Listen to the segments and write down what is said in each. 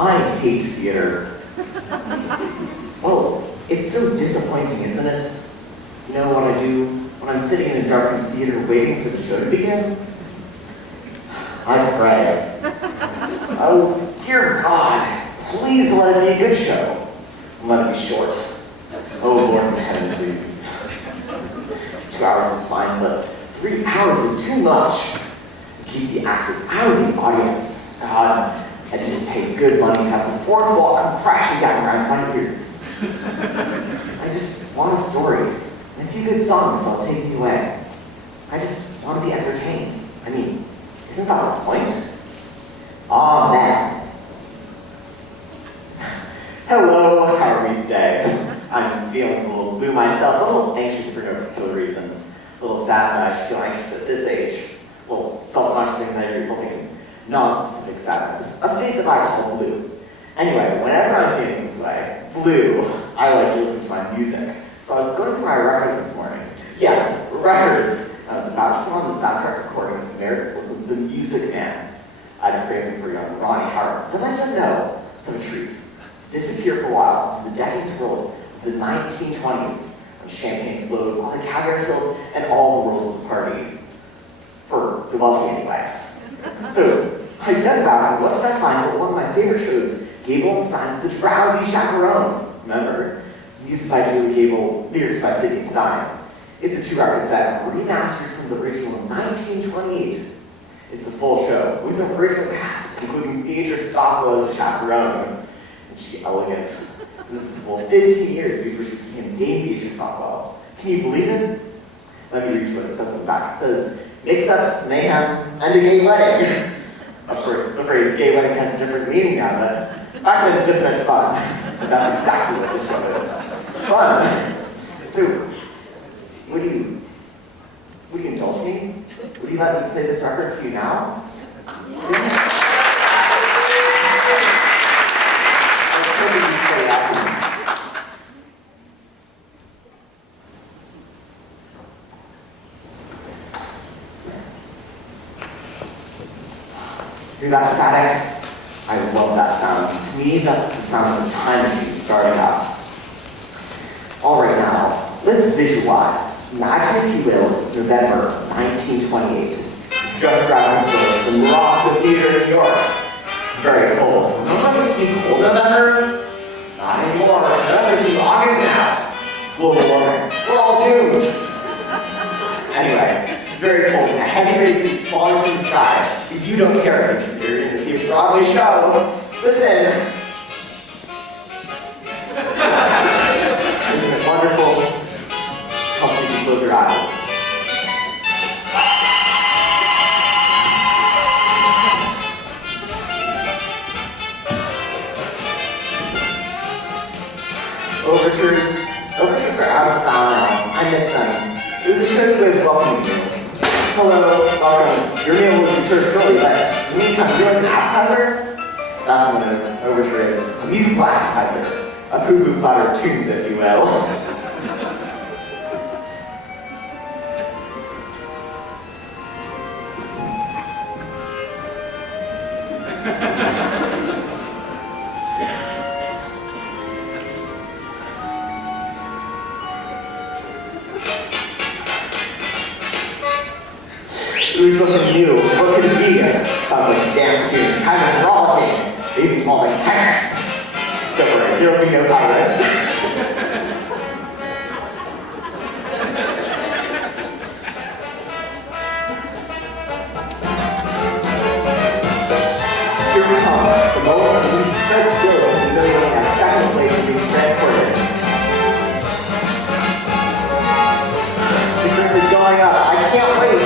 I hate theater. Well, it's so disappointing, isn't it? You know what I do when I'm sitting in a darkened theater waiting for the show to begin? I pray. Oh, dear God, please let it be a good show. And let it be short. Oh, Lord in heaven, please. 2 hours is fine, but 3 hours is too much. Keep the actors out of the audience. God, I didn't pay good money to have the fourth wall come crashing down around my ears. I just want a story, and a few good songs that'll take me away. I just want to be entertained. I mean, isn't that the point? Aw, man. Hello, how are we today? I'm feeling a little blue myself, a little anxious for no particular reason. A little sad that I feel anxious at this age. A little self-conscious anxiety resulting in non-specific sadness. A state that I call blue. Anyway, whenever I'm feeling this way, blue, I like to listen to my music. So I was going through my records this morning. Yes, records. I was about to put on the soundtrack recording of American Wilson's The Music Man. I had a craving for young Ronnie Howard. Then I said no. So a treat. Disappear for a while in the decadent world of the 1920s, when champagne flowed while the caviar filled and all the world was a party. For the wealthy, anyway. So, I dug about and what did I find but one of my favorite shows, Gable and Stein's The Drowsy Chaperone. Remember? Music by Julie Gable, lyrics by Sidney Stein. It's a 2-record set, remastered from the original in 1928. It's the full show, with an original cast, including Beatrice Stockwell as Chaperone. She elegant. And this is a full 15 years before she became Dame Beatrice Stockwell. Can you believe it? Let me read what it says on the back. It says, mix-ups, mayhem, and a gay wedding. Of course, the phrase gay wedding has a different meaning now, but back then it just meant fun. And that's exactly what this show is. Fun. So, would you indulge me? Would you let me play this record for you now? Yeah. Hear that static? I love that sound. To me, that's the sound of the time machine starting up. All right, now, let's visualize. Imagine, if you will, it's November 1928. Just grabbing from Morrison Theater in New York. It's very cold. Remember when it used to be cold November? Not anymore. November's in August now. It's global warming. We're all doomed. Anyway, it's very cold, and a heavy rain is falling from the sky. But you don't care if you're going to see a Broadway show. Listen. Isn't it wonderful? Helps you to close your eyes. Overtures are out of style now. I miss them. It was a show's way of welcoming you. Hello, welcome. Your meal will be served shortly, but in the meantime, do you like an appetizer? That's what an overture is. A musical appetizer. A poo-poo platter of tunes, if you will. Who's looking new? What could it be? Sounds like a dance tune, kind of frolicking, maybe more like pirates. Don't worry, there will be no pirates. Here it comes, the moment when music starts to build, and then we have second place and being transported. The curtain is going up. I can't wait.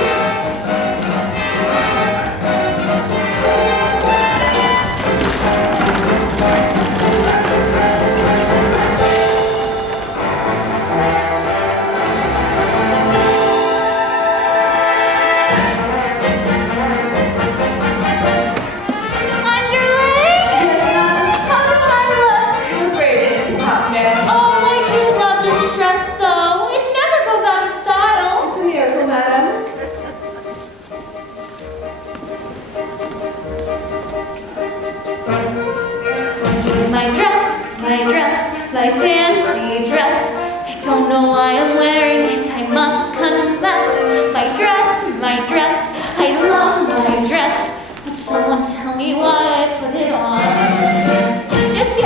my fancy dress. I don't know why I'm wearing it, I must confess. My dress, I love my dress. Would someone tell me why I put it on? Yes,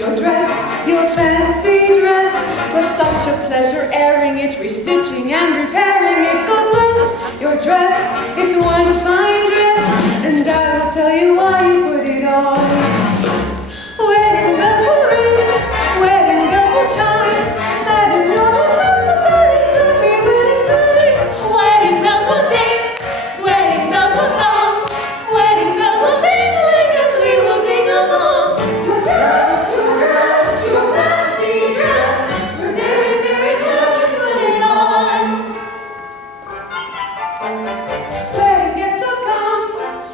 your dress, your fancy dress, was such a pleasure airing it, restitching and repairing it. God bless your dress, it's one fine dress, and I will tell you why you put it on. Wedding bells will ring, wedding bells will chime, Madam Noble Love Society to be wedding time. Wedding bells will ding, wedding bells will dong, wedding bells will ding-a-ling and we will ding along. Your dress, your fancy dress, We're very, very glad you put it on. wedding guests have come,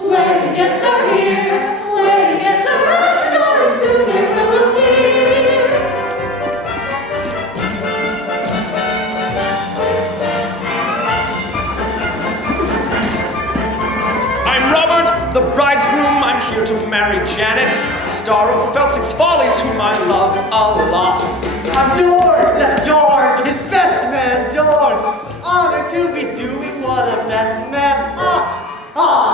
Wedding guests are here, wedding guests are at the door, and soon they will appear. I'm Robert, the bridegroom. I'm here to marry Janet, star of Felsick's Follies, whom I love a lot. I'm George, that's George, his best man, George. Honor to be doing what a best man ought.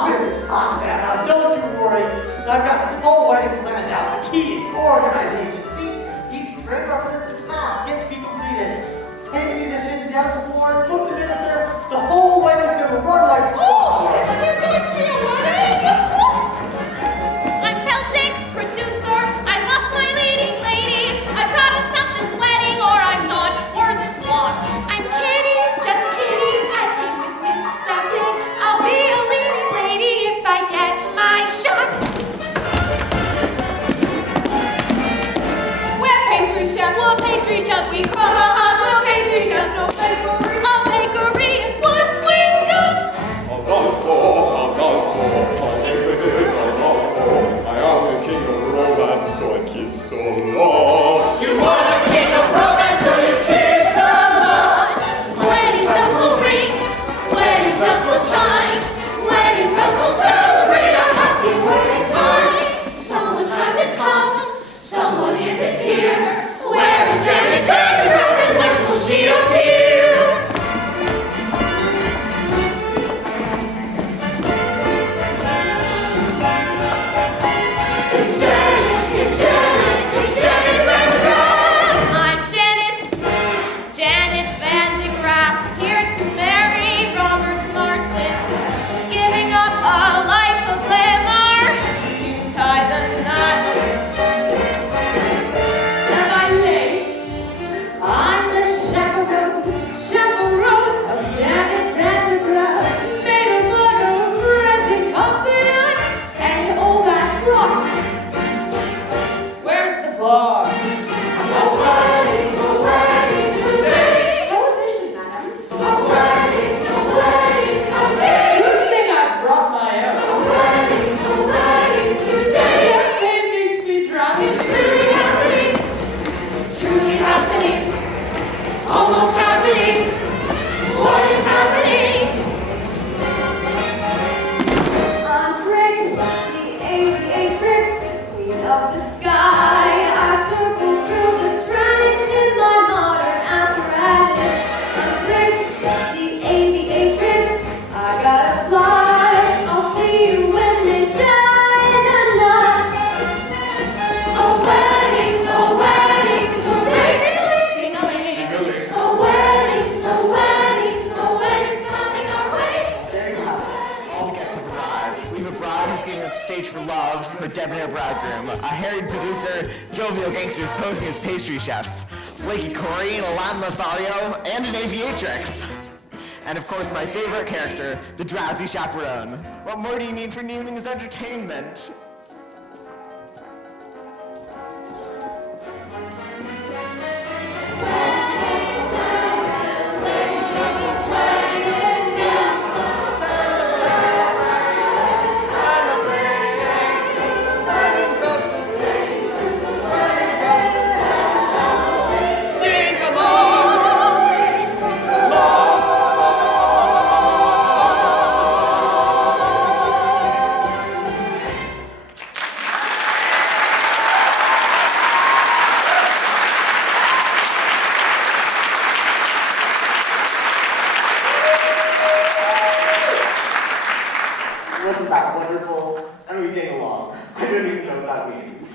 Mrs. Hotman, now don't you worry. I've got this whole wedding planned out. The key is organization. See, each drink represents a task, get people greeted. Take musicians down to the floor, book the minister. The whole wedding's gonna run like clockwork. I'm Celtic, producer. I lost my leading lady. I've got to stop this wedding or I'm not worth squat. I'm Kitty, just Kitty. I came with Miss Betsy. I'll be a leading lady if I get my shot. we're pastry chefs. We're pastry chefs. We cross our hearts. We're pastry chefs. No bakery. A bakery is what we got. I am the king of romance, so I kiss so long. You are the king of romance, so you kiss a lot. Wedding bells will ring, wedding bells will chime, wedding bells will celebrate a happy wedding time. Someone hasn't come, someone isn't here. Where is Janet Vandergraff and when will she appear? It's Janet Vandergraff. I'm Janet Vandergraff, here to marry Robert Martin, giving up a life of glamour to tie the knots. Am I late? I'm the chaperone of Janet Vandergraff, made of butter, frantic, confident, and all that rot. Where's the bar? A wedding today. Prohibition, madam. A wedding today. Good thing I brought my own. A wedding today. Champagne makes me drowsy. It's truly happening, almost happening. What is happening? On tricks, the aviatrix, queen of the sky. I circle through the stranics in my modern apparatus. On tricks, the aviatrix, I gotta fly. I'll see you when it's time and night. A wedding today. Ding-a-ling. A wedding's coming our way. There you have it. All the guests have arrived. We have a bride who's getting up the stage for love, her debonair bridegroom, a harried producer, jovial gangsters posing as pastry chefs, flaky Corey, an Alain Lothario, and an aviatrix. And of course, my favorite character, the Drowsy Chaperone. What more do you need for an evening's entertainment? that means.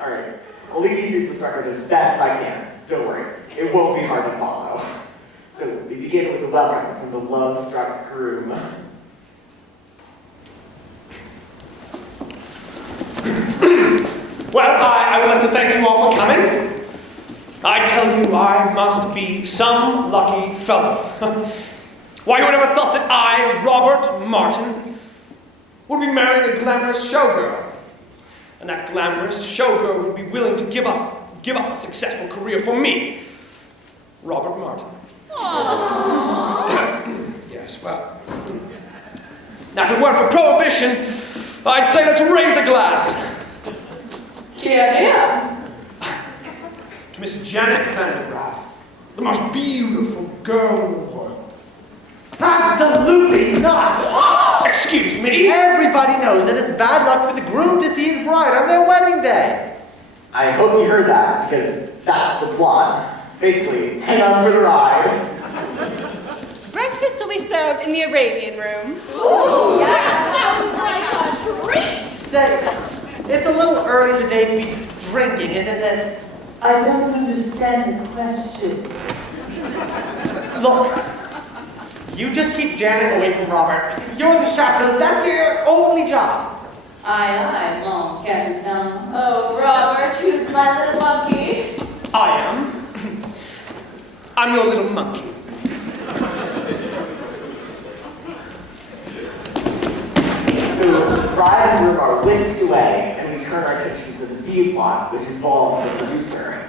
Alright, I'll lead you through this record as best I can. Don't worry, it won't be hard to follow. So we begin with a welcome from the love-struck groom. Well, I would like to thank you all for coming. I tell you, I must be some lucky fellow. Why, who ever thought that I, Robert Martin, would be marrying a glamorous showgirl? And that glamorous showgirl would be willing to give up a successful career for me, Robert Martin. Yes, well. Now, if it weren't for Prohibition, I'd say let's raise a glass. Yeah. To Miss Janet Vandergraaf, the most beautiful girl in the world. Absolutely not! Excuse me? Everybody knows that it's bad luck for the groom to see his bride on their wedding day. I hope you heard that, because that's the plot. Basically, hang on for the ride. Breakfast will be served in the Arabian room. Ooh, that sounds like a treat! Say, it's a little early in the day to be drinking, isn't it? I don't understand the question. Look, you just keep Janet away from Robert. You're the chaperone, that's your only job. Aye, mon capitaine. Oh, Robert, who's my little monkey? I am. I'm your little monkey. So, the bride and groom are whisked away, and we turn our attention to the B plot, which involves the producer.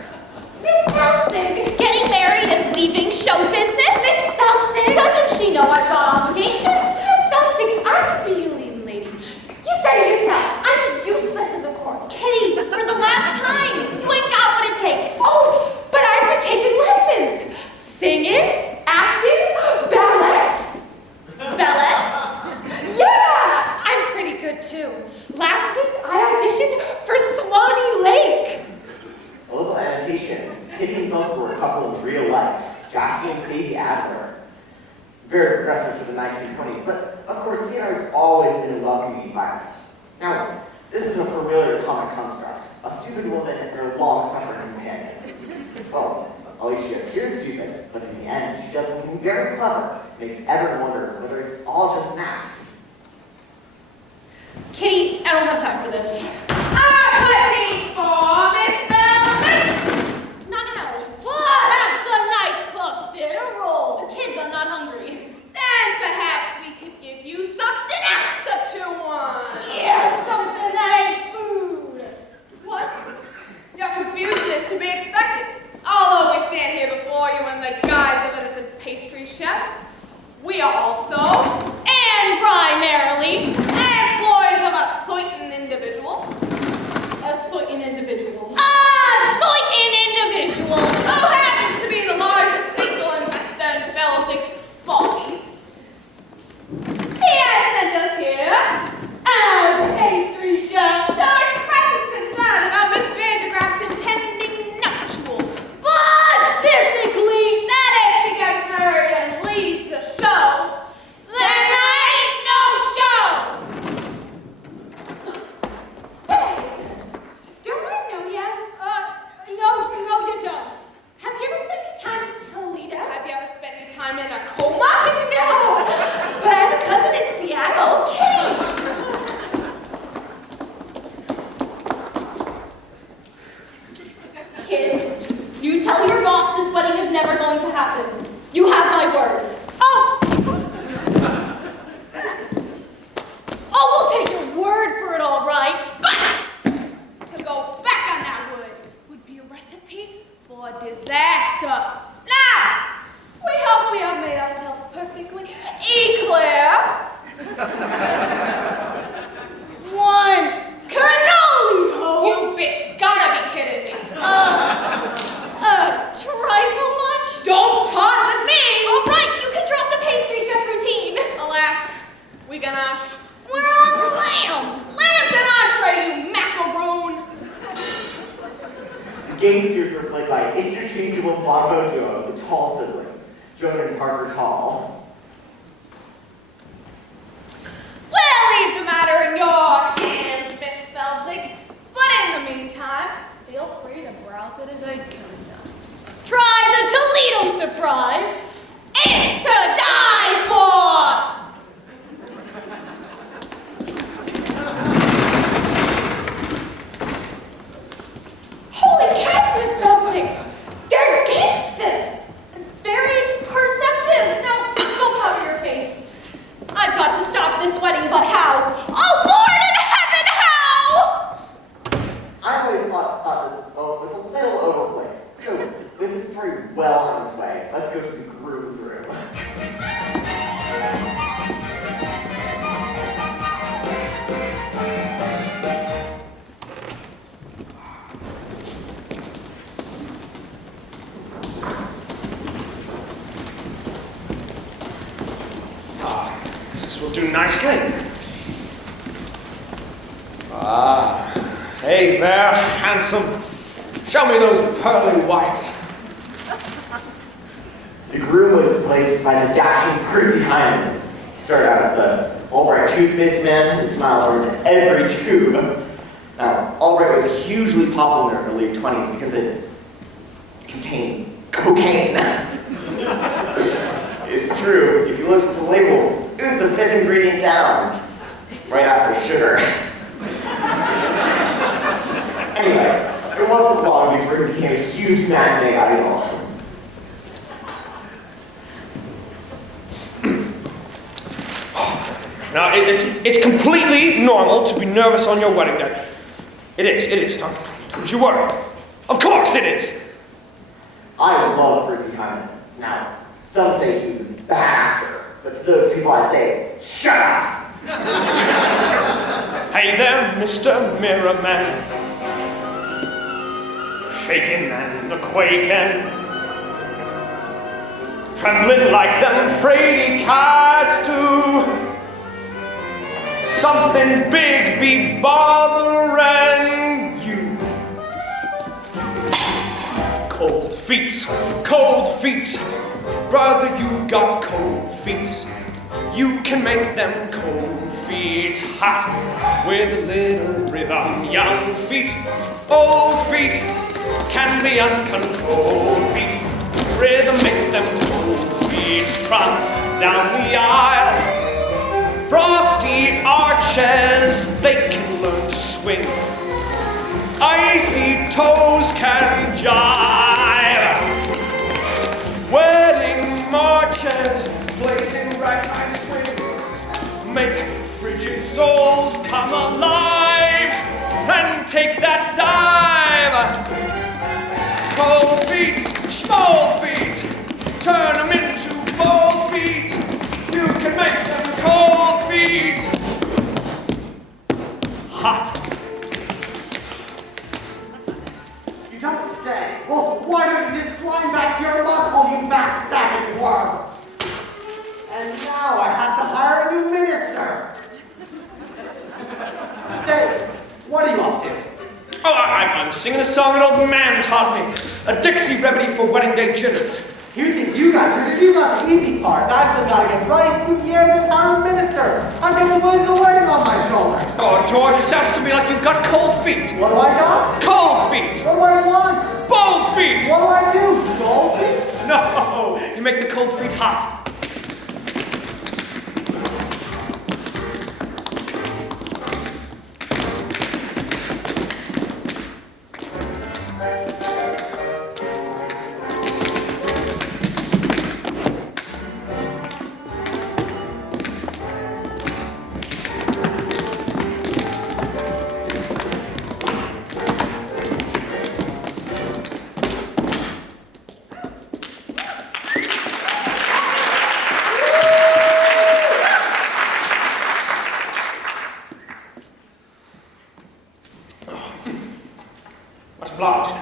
Miss Feltzig. Getting married and leaving show business? Miss Feltzig. Doesn't she know I've got obligations? Miss Feltzig, I'm a lean lady. You said it yourself. I'm useless in the course. Kitty, for the last time, you ain't got what it takes. Oh, but I've been taking lessons. Singing, acting, ballet. Ballet? Yeah, I'm pretty good too. Last week, I auditioned for Swanee Lake. A little annotation. Kitty and both were a couple in real life. Jackie and Sadie Adler. Very progressive for the 1920s, but of course theater has always been a welcoming environment. Now, this isn't a familiar comic construct. A stupid woman and her long-suffering companion. Well, at least she appears stupid, but in the end, she does something very clever. Makes everyone wonder whether it's all just an act. Kitty, I don't have time for this. I'm looking for Miss Feltzig. No. Well, that's a nice puff dinner roll. The kids are not hungry. Then perhaps we could give you something else to chew on. Yeah, something that ain't food. What? Your confusion is to be expected. Although we stand here before you in the guise of innocent pastry chefs, we are also, And primarily, employees of a certain individual. a certain individual. Who Who happens to be the largest single investor in Feltzig's follies. He has sent us here as a pastry chef. to express his concern about Miss Vandergraaf's impending nuptials. Specifically, That if she gets married and leaves the show, then there ain't no show! say, don't I know ya? No, you don't. Have you ever spent any time in Toledo? Have you ever spent any time in a coma? No, but I have a cousin in Seattle. Kitty! Kids, you tell your boss this wedding is never going to happen. You have my word. Oh, we'll take your word for it, all right. To go back on that would be a recipe for disaster. Now, we hope we have made ourselves perfectly eclair. One cannoli ho. You gotta be kidding me. A trifle much? Don't talk with me! All right, you can drop the pastry chef routine. Alas, we ganache. We're on the lamb. Lamb's an entree, you macaroon! The gangsters were played by interchangeable Bravo duo, the Tall siblings, Jonah and Parker Tall. We'll leave the matter in your hands, Miss Feltzig. Baltic. But in the meantime, feel free to browse the dessert carousel. Try the Toledo surprise. It's to die for! Holy cats, Miss Baltic! They're gangsters! Very perceptive. Now, go powder your face. I've got to stop this wedding, but how? Oh, Lord in heaven, how? I always thought this was a little overplayed. So, with the story well on its way, let's go to the groom's room. This will do nicely. Ah, hey there, handsome. Show me those pearly whites. The groom was played by the dashing Percy Hyman. He started out as the Albright toothpaste man who smiled over every tube. Now, Albright was hugely popular in the early 20s because it contained cocaine. It's true, if you looked at the label, it was the 5th ingredient down, right after sugar. Anyway, it wasn't long before he became a huge matinee idol. Now, it's completely normal to be nervous on your wedding day. It is. Don't you worry. Of course it is. I love Percy Hyman. Now, some say he was a bad actor, but to those people I say, shut up! Hey there, Mr. Mirror Man. Shaking and a-quaking, trembling like them fraidy cats do. Something big be bothering you. Cold feet, brother, you've got cold feet. You can make them cold feet hot with a little rhythm. Young feet, old feet can be uncontrolled feet. Rhythm make them cold feet trot down the aisle. Frosty arches, they can learn to swing. Icy toes can jive. Wedding marches played in ragtime swing make frigid souls come alive and take that dive. Cold feet, small feet, turn them into bold feet. You can make them cold feet hot. You don't say. Well, why don't you just slide back to your luck, all you backstabbing world? And now I have to hire a new minister. Say, what are you up to? Oh, I'm singing a song an old man taught me. A Dixie remedy for wedding day jitters. You think you got the easy part, and I've still got to get rice, boutières, and our minister. I've got the weight of the wedding on my shoulders. Oh, George, it sounds to me like you've got cold feet. What do I got? Cold feet. What do I want? Bold feet. What do I do? Cold feet? No, you make the cold feet hot. Much obliged.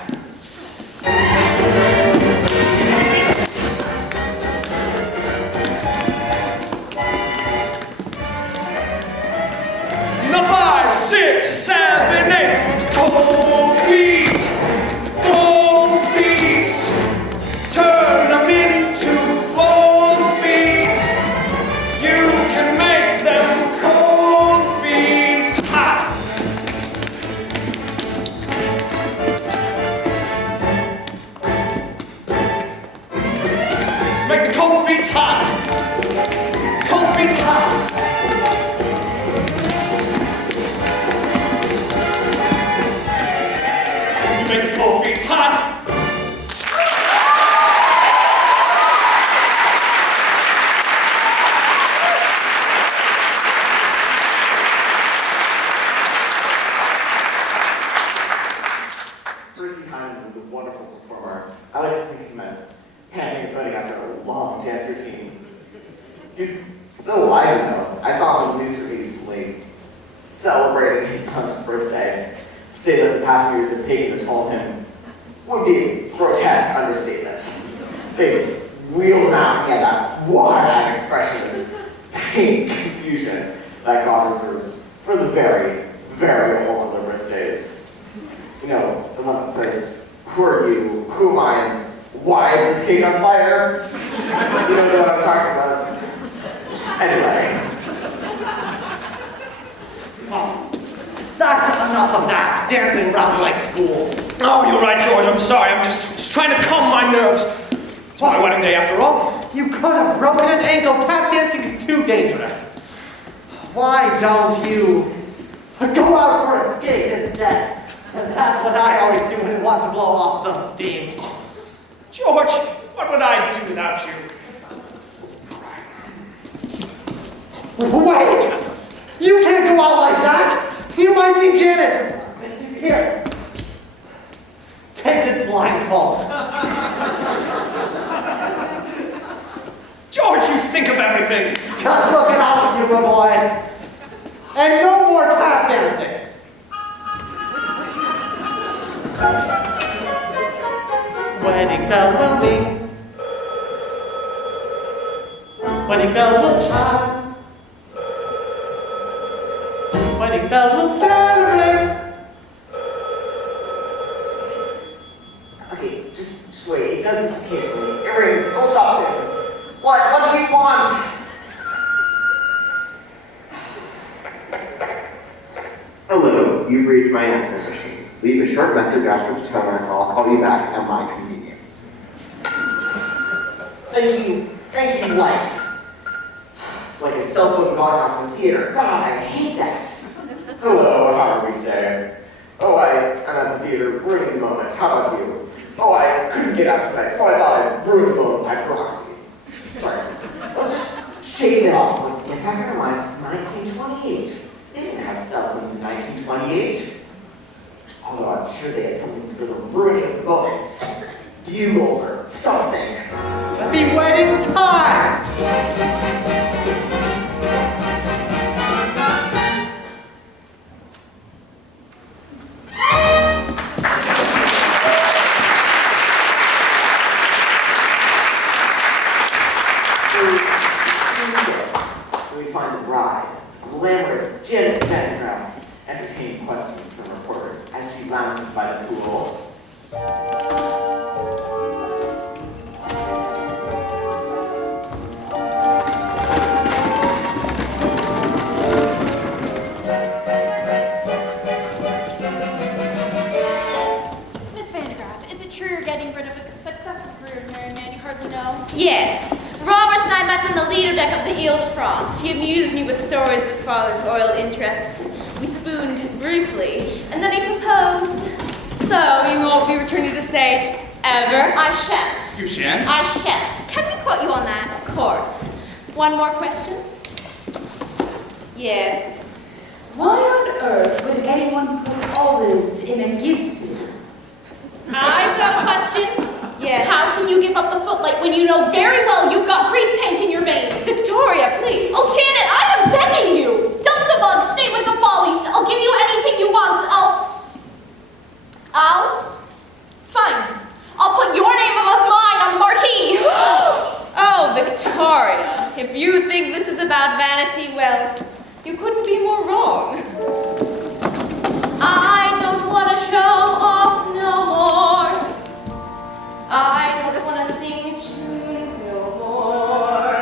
No, 5, 6, 7, 8. Cold feet. Cold feet. Turn them into bold feet. You can make them cold feet hot make the cold feet hot. Was a wonderful performer. I like to think of him as panting and sweating after a long dance routine. He's still alive, you know. I saw him in the news recently celebrating his son's birthday. To say that the past years have taken a toll on him would be a grotesque understatement. They wheeled him out and he had that wide-eyed expression of pain and confusion that God reserves for the very, very old on their birthdays. You know, the one that says, "Who are you? Who am I? And why is this cake on fire?" You know what I'm talking about? Anyway. That's enough of that, dancing around like fools. Oh, you're right, George. I'm sorry. I'm just trying to calm my nerves. It's my wedding day after all. You could have broken an ankle. Tap dancing is too dangerous. Why don't you go out for a skate instead? And that's what I always do when I want to blow off some steam. George, what would I do without you? Wait! You can't go out like that! You might see Janet! Here. Take this blindfold. George, you think of everything. Just looking out for you, my boy. And no more tap dancing. Wedding bells will ring. Wedding bells will chime. Wedding bells will celebrate. Okay, just wait. It does this occasionally. It rings. Don't stop soon. What do you want? Hello, you've reached my answer machine. Leave a short message after the tone, and I'll call you back at my convenience. Thank you, life. It's like a cell phone gone off in the theater. God, I hate that. Hello, how are we today? Oh, I'm at the theater, ruining the moment. How about you? Oh, I couldn't get out tonight, so I thought I'd ruin the moment by proxy. Sorry, let's just shake it off. Let's get back in our minds to 1928. They didn't have cell phones in 1928. Although I'm sure they had something for the ruining of moments. Bugles or something. Happy wedding time! We find the bride, glamorous Janet Vandergraaf, entertaining questions from reporters as she lounges by the pool. Miss Vandergraaf, is it true you're getting rid of a successful career as married man you hardly know? Yes. Robert and I met on the Lido deck of the Ile de France. He amused me with stories of his father's oil interests. We spooned briefly, and then he proposed. So, you won't be returning to the stage ever? I shan't. You shan't? I shan't. Can we quote you on that? Of course. One more question? Yes. Why on earth would anyone put olives in a Gibson? I've got a question. Yes. How can you give up the footlight when you know very well you've got grease paint in your veins? Victoria, please. Oh, Janet, I am begging you. Dump the bug, stay with the follies. I'll give you anything you want. Fine. I'll put your name above mine on the marquee. Oh, Victoria, if you think this is about vanity, well, you couldn't be more wrong. I don't want to show off no more. I don't want to sing tunes no more.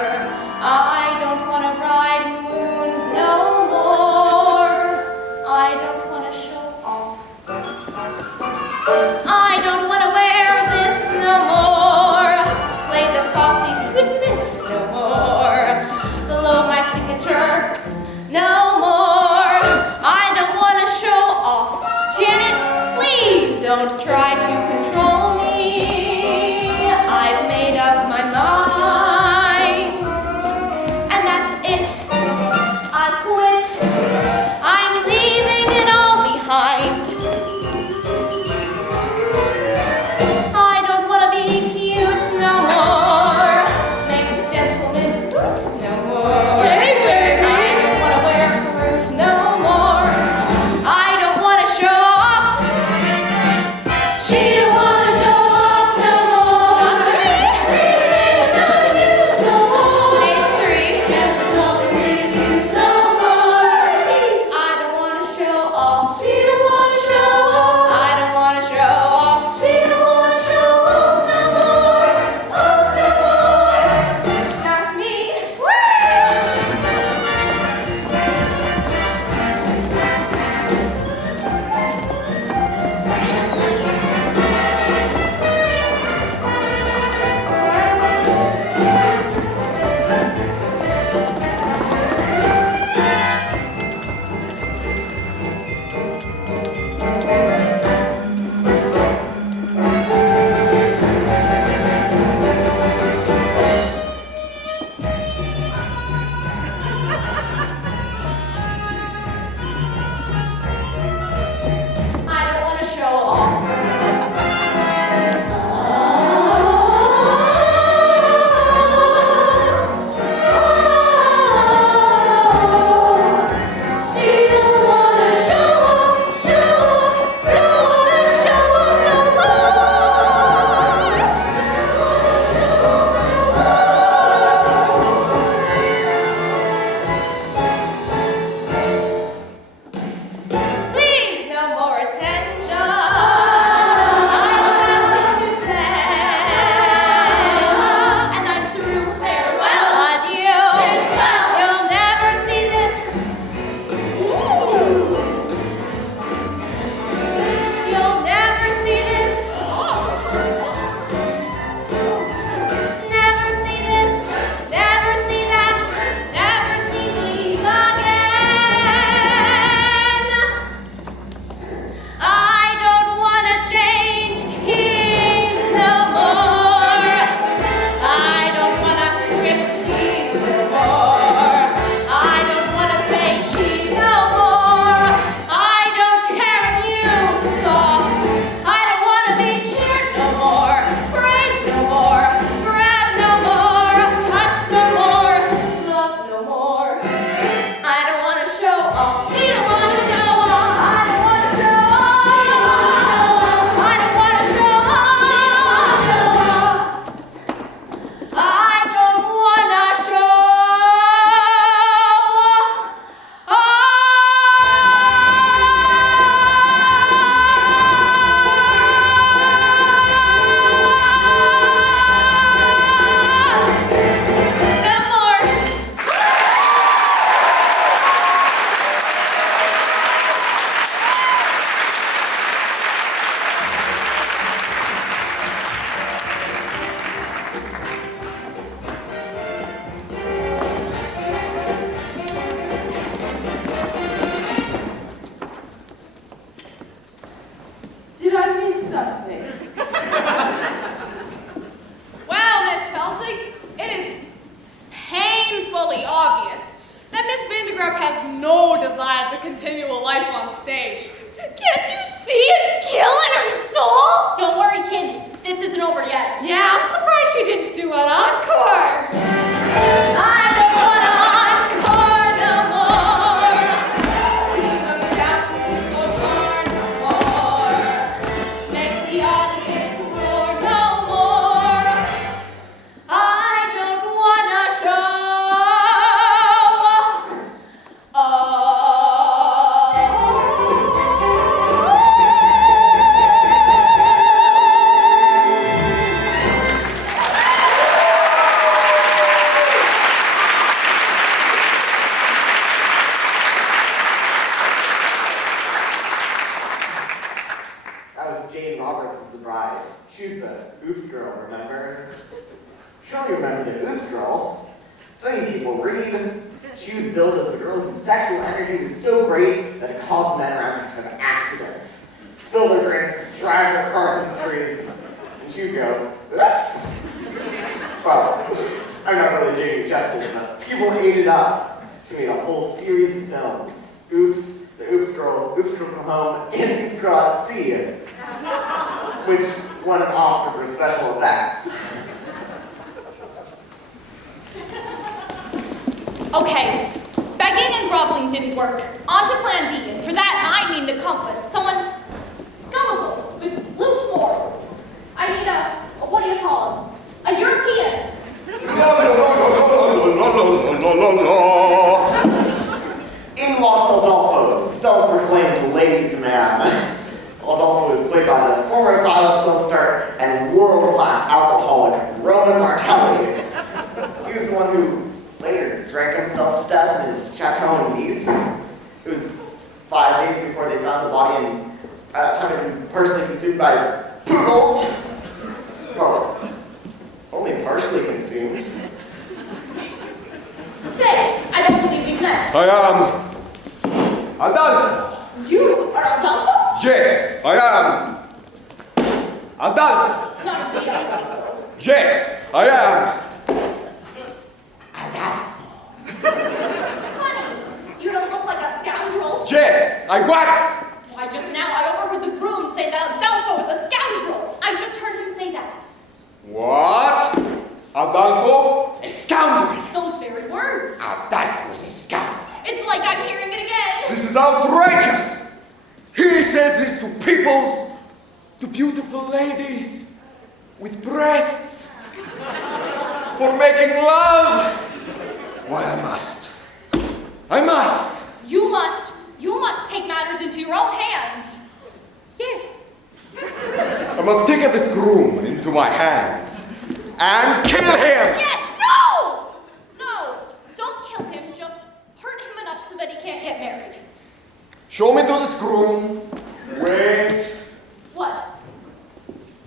I don't want to ride moons no more. I don't want to show off. I don't want to wear this no more. Play the saucy Swiss no more. Below my signature no more. I don't want to show off. Janet, please. Don't try to control me. I've made up my mind. And that's it. I quit. I'm leaving it all behind. I don't want to be cute no more. Make the gentleman hoot no more. Hey, baby! I don't want to wear fruit no more. I don't want to show off. She don't wanna show off no more. Not to me. Reading it in the news no more. Age 3. Guess it's all the reviews no more. I don't want to show off. She don't wanna show off. I don't want to show off. She don't wanna show off no more. Off no more. Not me. I don't want to show off. She don't wanna show off, don't wanna show off no more. Please, no more attention. I'm about to tell. And I'm through. Farewell. Adieu. Farewell. You'll never see this. You'll never see this. Never see this. Never see that. Never see me again. I don't want to change keys no more. I don't want to script keys no more. I don't want to say cheese no more. I don't care if you scoff. I don't want to be cheered no more. Praised no more. Grabbed no more. Touched no more. Loved no more. I don't want to show off. She don't wanna show off. I don't want to show off. I don't want to show off. I don't want to show off. Good morning. Did I miss something? Well, Miss Feltig, it is painfully obvious that Miss Vandegraaff has no desire to continue a life on stage. Can't you see it's killing her soul? Don't worry, kids. This isn't over yet. Yeah, I'm surprised she didn't do an encore. I don't want to encore no more. Even captain no more. Make the audience roar no more. I don't want to show She's the Oops girl, remember? Surely you remember the Oops girl. Don't you people read? She was billed as the girl whose sexual energy was so great that it caused men around her to have accidents. spill their drinks, drive their cars into trees, and you go, oops. Well, I'm not really doing you justice, but people ate it up. She made a whole series of films. Oops, the Oops Girl Come Home, and Oops Girl at Sea, which won an Oscar for special effects. Okay, begging and groveling didn't work. On to plan B, and for that I need an accomplice. Someone gullible, with loose morals. I need what do you call him? A European. In walks Adolfo, self-proclaimed ladies' man. Adolfo is played by the former silent film star and world-class alcoholic Roman Martelli. He was the one who later drank himself to death in his chateau in Nice. It was 5 days before they found the body and time had been partially consumed by his poodles. Well, only partially consumed. Say, I don't believe you met. I am Adolfo. You are Adolfo? Yes, I am Adolfo. Not the Adolfo. Yes, I am. Funny, you don't look like a scoundrel. Yes, I what? Why, just now I overheard the groom say that Adolfo is a scoundrel. I just heard him say that. What? Adolfo? A scoundrel. Those very words. Adolfo is a scoundrel. It's like I'm hearing it again. This is outrageous. He says this to peoples, to beautiful ladies with breasts, for making love. Why, I must. You must take matters into your own hands. Yes. I must take this groom into my hands and kill him. Yes, no! No, don't kill him, just hurt him enough so that he can't get married. Show me to this groom. Wait. What?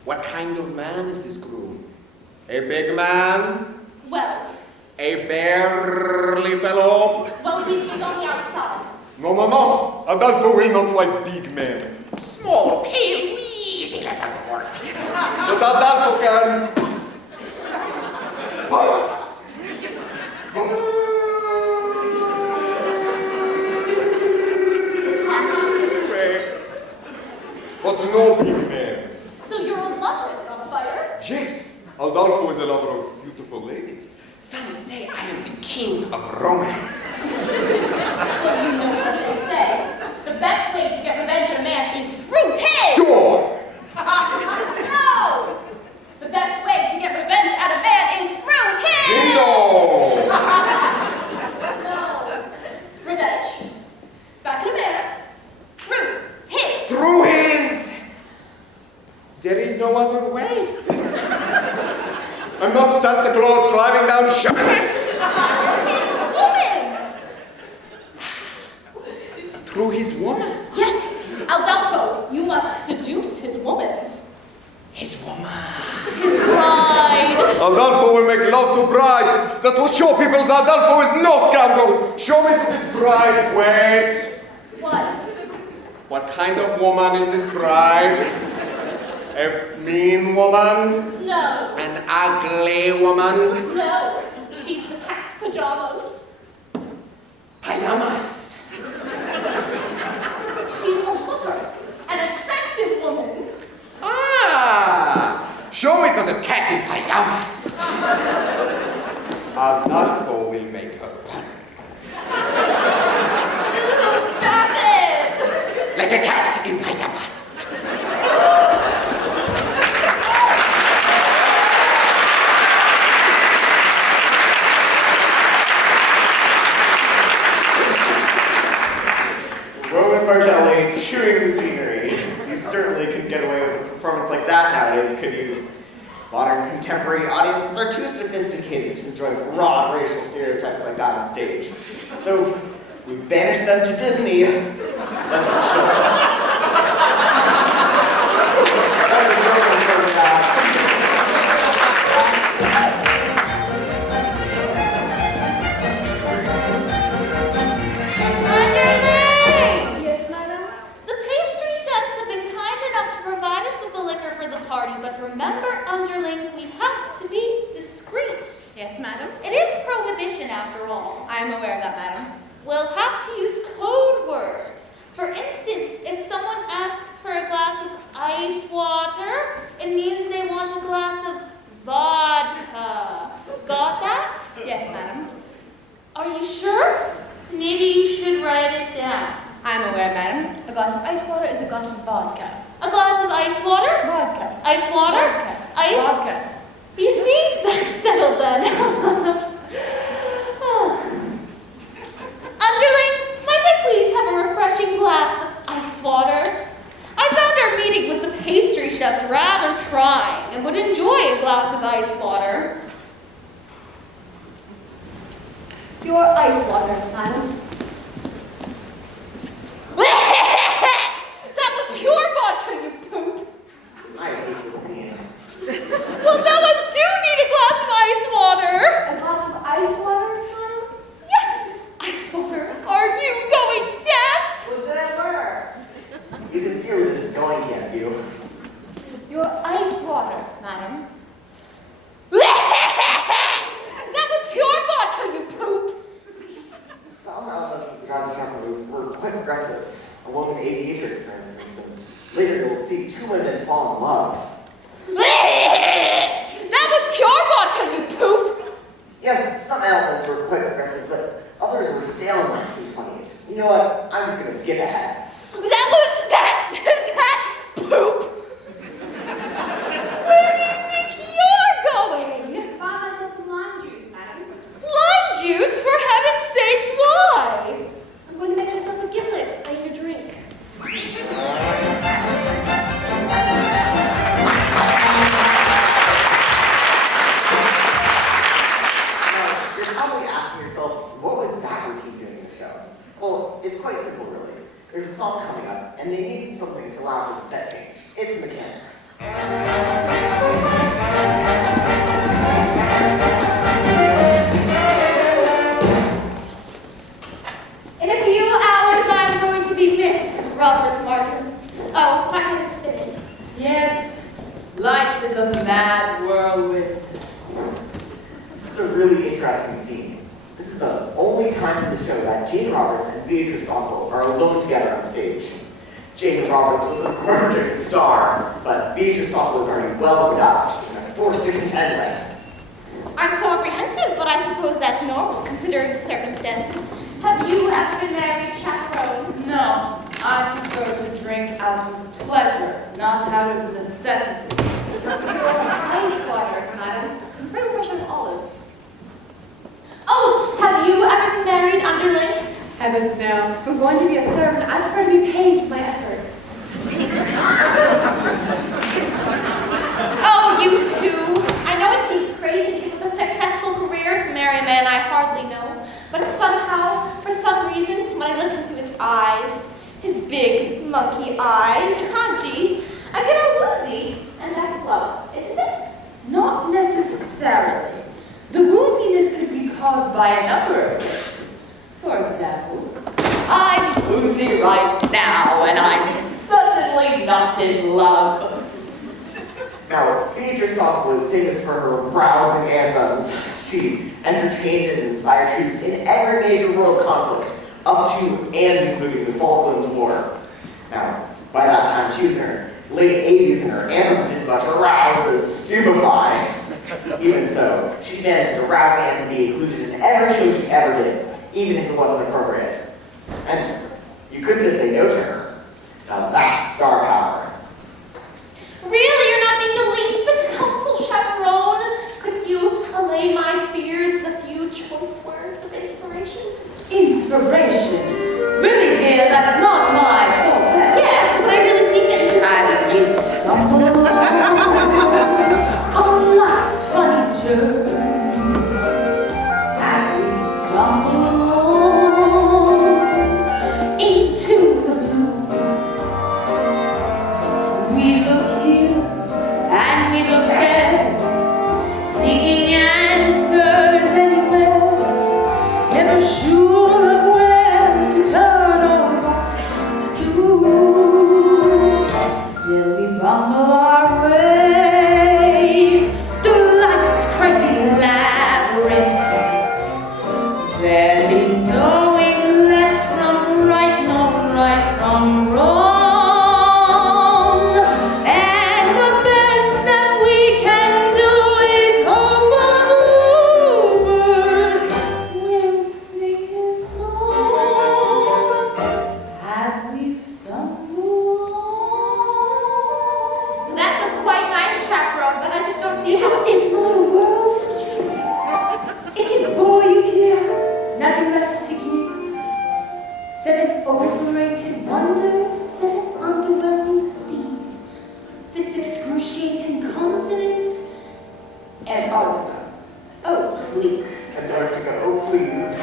What kind of man is this groom? A big man? Well, A burly fellow? well, he's big on the outside. No. Adolfo will not fight big men. Small, pale, wheezy little dwarf. But Adolfo can... But no big man. So you're a lover, not a fighter? Yes, Adolfo is a lover of beautiful ladies. Some say I am the king of romance. Well, you know what they say. The best way to get revenge on a man is through his... Door! No! The best way to get revenge at a man is through his... No! No. Revenge. Back at a man. Through his... Through his... There is no other way. I'm not Santa Claus climbing down chimney. His woman! Through his woman? Yes, Adolfo, you must seduce his woman. His woman. His bride. Adolfo will make love to bride. That will show people that Adolfo is no scandal. Show me to this bride. Wait. What? What kind of woman is this bride? A mean woman? No. An ugly woman? No. She's the cat's pajamas. Pajamas. She's a looker. An attractive woman. Ah! Show me to this cat in pajamas. Adolfo will make her purr. Ew, stop it! Like a cat in pajamas. Roman Martelli chewing the scenery. You certainly couldn't get away with a performance like that nowadays, could you? Modern contemporary audiences are too sophisticated to enjoy broad racial stereotypes like that on stage. So we've banished them to Disney. Let them show it. Underling! Yes, madam? The pastry chefs have been kind for the party, but remember, underling, we have to be discreet. Yes, madam. It is prohibition after all. I am aware of that, madam. We'll have to use code words. For instance, if someone asks for a glass of ice water, it means they want a glass of vodka. Got that? Yes, madam. Are you sure? Maybe you should write it down. I am aware, madam. A glass of ice water is a glass of vodka. A glass of ice water? Vodka. Ice water? Vodka. Ice? Vodka. You see? That's settled then. Underling, might I please have a refreshing glass of ice water? I found our meeting with the pastry chefs rather trying and would enjoy a glass of ice water. Your ice water, madam. That was pure vodka, you poop. I hate this scene. Well, now I do need a glass of ice water. A glass of ice water, madam? Yes, ice water. Are you going deaf? Whatever. You can see where this is going, can't you? Your ice water, madam. That was pure vodka, you poop. Some elements of the Drowsy Chaperone were quite aggressive, along with aviatrix, for instance, and later you'll see two women fall in love. That was pure vodka, you poop. Yes, some elements were quite aggressive, but others were stale in 1928. You know what? I'm just gonna skip ahead. That poop. Where do you think you're going? Find myself some lime juice, madam. Lime juice? For heaven's sakes, why? I'm going to make myself a gimlet. I need a drink. Now, you're probably asking yourself, what was that routine doing in the show? Well, it's quite simple, really. There's a song coming up, and they needed something to allow for the set change. It's mechanics. In a few hours, I'm going to be Miss Robert Martin. Oh, my head is spinning. Yes, life is a mad whirlwind. This is a really interesting scene. This is the only time in the show that Jane Roberts and Beatrice Stockpole are alone together on stage. Jane Roberts was the perfect star, but Beatrice Stockpole was already well established and a force to contend with. I'm so apprehensive, but I suppose that's normal, considering the circumstances. Have you ever been married, Chaperone? No, I prefer to drink out of pleasure, not out of necessity. Your ice water, madam. I'm very fresh on olives. Oh, have you ever been married, underling? Heavens no. If I'm going to be a servant, I prefer to be paid for my efforts. Oh, you two. I know it seems crazy to give up a successful career to marry a man I hardly know, but somehow, for some reason, when I look into his eyes, his big monkey eyes, Haji, I get all woozy, and that's love, isn't it? Not necessarily. The wooziness could be caused by a number of things. For example, I'm woozy right now, and I'm certainly not in love. Now, Beatrice Stockpole was famous for her rousing anthems. She entertained and inspired troops in every major world conflict, up to and including the Falklands War. Now, by that time, she was in her late 80s and her anthems didn't much arouse or stupefy. Even so, she managed to rouse the anthem to be included in every show she ever did, even if it wasn't appropriate. And you couldn't just say no to her. Now that's star power. Really, you're not being the least bit helpful, Chaperone? Couldn't you allay my fears with a few choice words of inspiration? Inspiration? Really, dear, that's not my forte. Yes, but I really think that you As we stumble on life's funny journey, as we stumble into the blue, we look here and we look there, seeking answers anywhere, never sure of where to turn or what to do. Still we bumble our way It's a dismal little world. It can bore you to death. Nothing left to give. 7 overrated wonders, 7 underwhelming seas, 6 excruciating continents, Antarctica. Oh, please. Antarctica, oh please.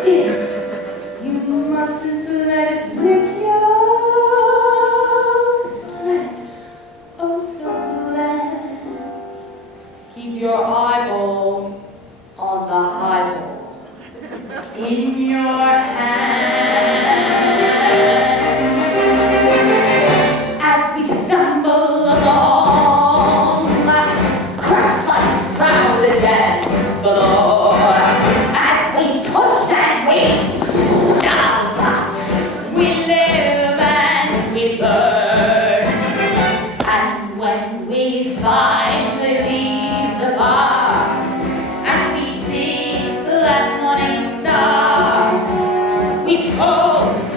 Still, you mustn't let it lick you. This planet, oh so bland. Keep your eyeball on the highball in your hands as we stumble along. Crash lights drown the dance floor as we push and we shove. We live and we burn, and when we finally leave the bar and we see that morning star, we pull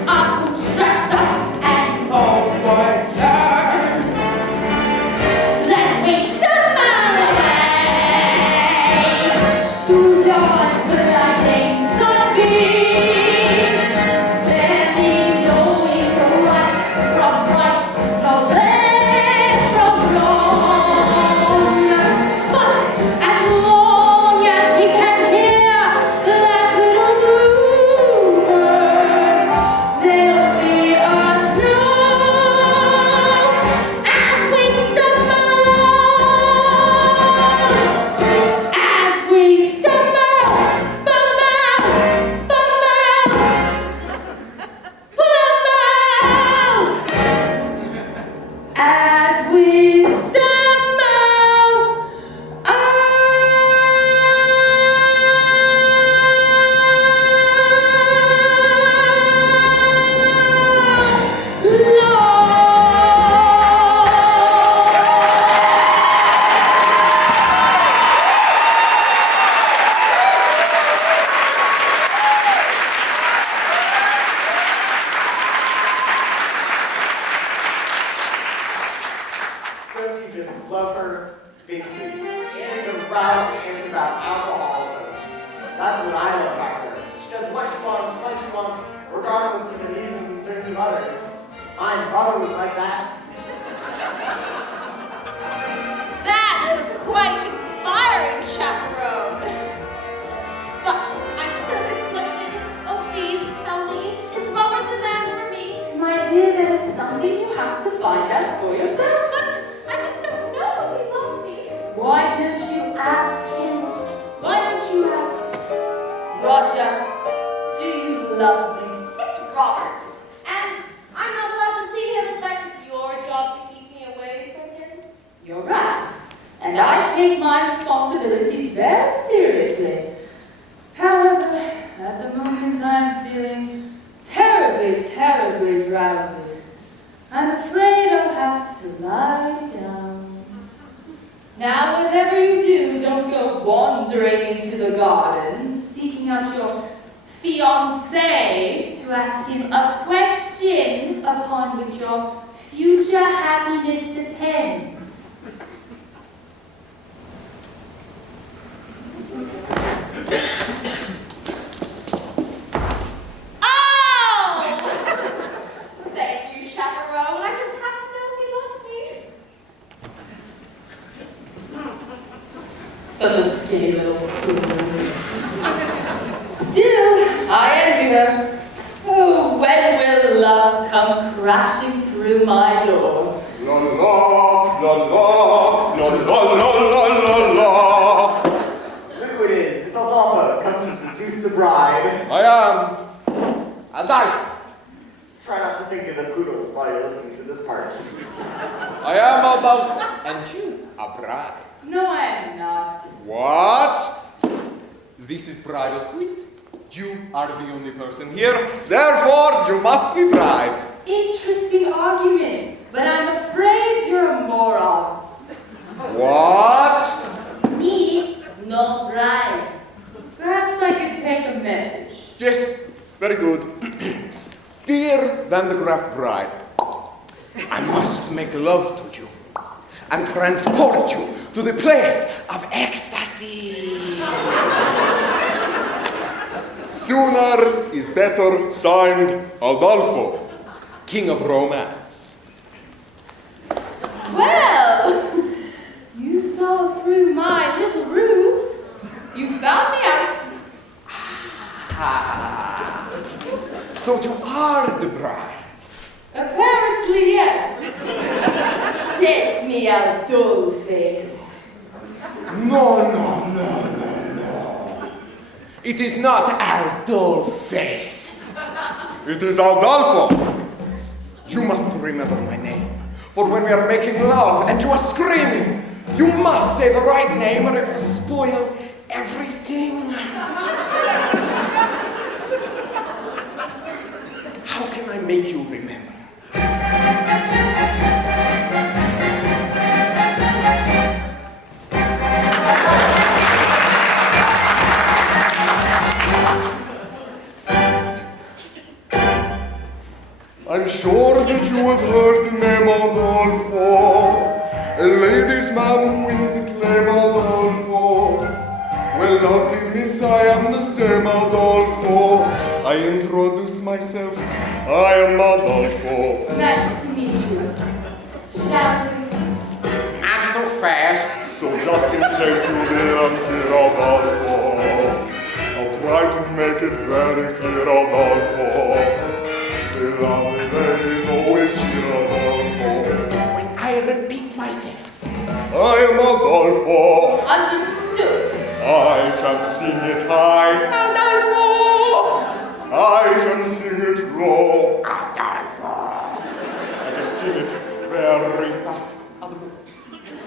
our bootstraps up and homeward turn. Then we stumble away through dawn's blinding sunbeam, barely knowing right from right, no left from wrong. But as long as we can hear that little bluebird, there'll be us now as we stumble along, as we stumble, bumble, as we stumble Don't you just love her? Basically, she's into Drowsy and about alcohol, so that's what I love about her. She does what she wants, when she wants, regardless to the needs and concerns of others. My brother was like that. That was quite inspiring, Chaperone. But I'm still conflicted. Oh, please tell me, is Robert the man for me? My dear, there is something you have to find out for yourself. But I just don't know if he loves me. Why don't you ask him? Why don't you ask Roger, do you love me? It's Robert, and I'm not allowed to see him. In fact, it's your job to keep me away from him. You're right. And I take my responsibility very seriously. However, at the moment I'm feeling terribly, terribly drowsy. I'm afraid I'll have to lie down. Now, whatever you do, don't go wandering into the garden, seeking out your fiancé to ask him a question upon which your future happiness depends. Oh! Thank you, Chaperone. I just have to know if he loves me. Such a skinny little fool. Still, I envy her. Oh, when will love come crashing through my door? La la la la la la la la la. Look who it is. It's Adolfo, come to seduce the bride. I am Adolfo. Try not to think of the poodles while you're listening to this part. I am Adolfo, and you a bride. No, I am not. What? This is bridal suite. You are the only person here, therefore you must be bride. Interesting argument, but I'm afraid you're a moron. What? Me, no bride. Perhaps I could take a message. Yes, very good. Dear Van de Graaf bride, I must make love to you. and transport you to the place of ecstasy. Sooner is better, signed Adolfo, King of Romance. Well, you saw through my little ruse. You found me out. So you are the bride. Apparently, yes. Take me out, dull face. No. It is not our dull face. It is Adolfo. You must remember my name. For when we are making love and you are screaming, you must say the right name or it will spoil everything. How can I make you remember? I'm sure that you have heard the name Adolfo, a lady's man who wins the claim Adolfo. Well, lovely miss, I am the same Adolfo. I introduce myself, I am Adolfo. Nice to meet you. Shall we? Not so fast. So just in case you didn't hear Adolfo, I'll try to make it very clear Adolfo. The lovely ladies always cheer Adolfo. When I repeat myself, I am Adolfo. Understood. I can sing it high, Adolfo. I can sing it low, Adolfo. I can sing it very fast, Adolfo.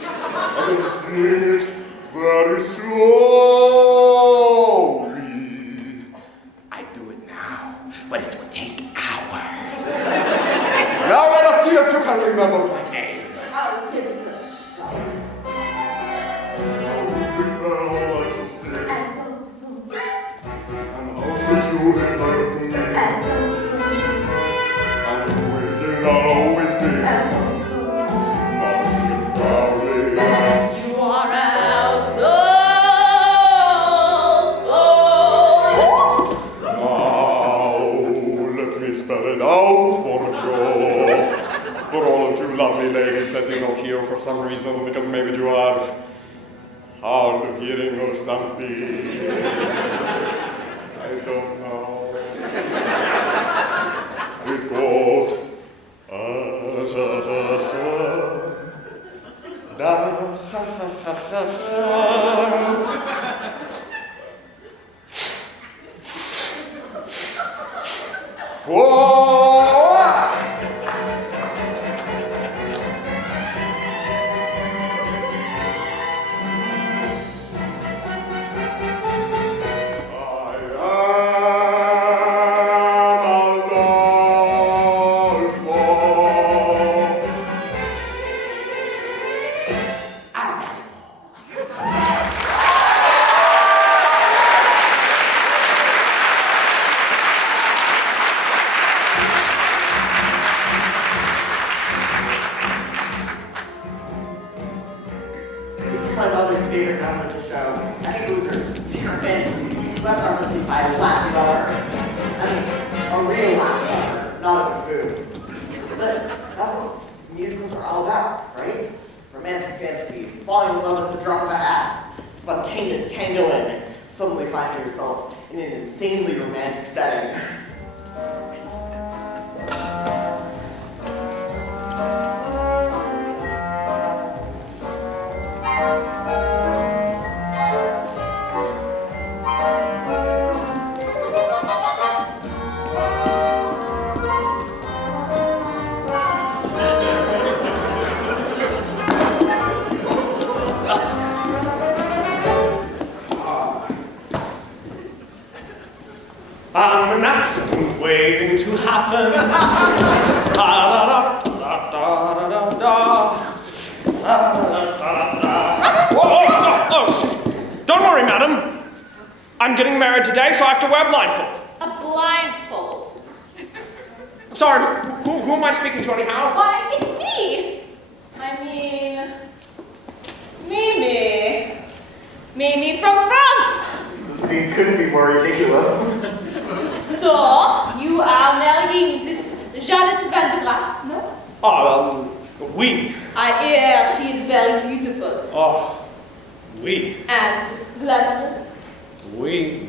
I can sing it very slowly. I do it now, but it will take hours. Now let us see if you can remember my name. I'll give it a shot. Always be. You are Adolfo. Now, let me spell it out for Joe. For all of you lovely ladies that did not hear for some reason, because maybe you are hard of hearing or something. I don't know. It goes. An accident waiting to happen. Don't worry, madam. I'm getting married today, so I have to wear a blindfold. A blindfold. Sorry, who am I speaking to anyhow? Why, it's me. I mean, couldn't be more ridiculous. So, you are marrying this Janet Van de Graaff, no? Oui. I hear she is very beautiful. Oh, oui. And glamorous. Oui.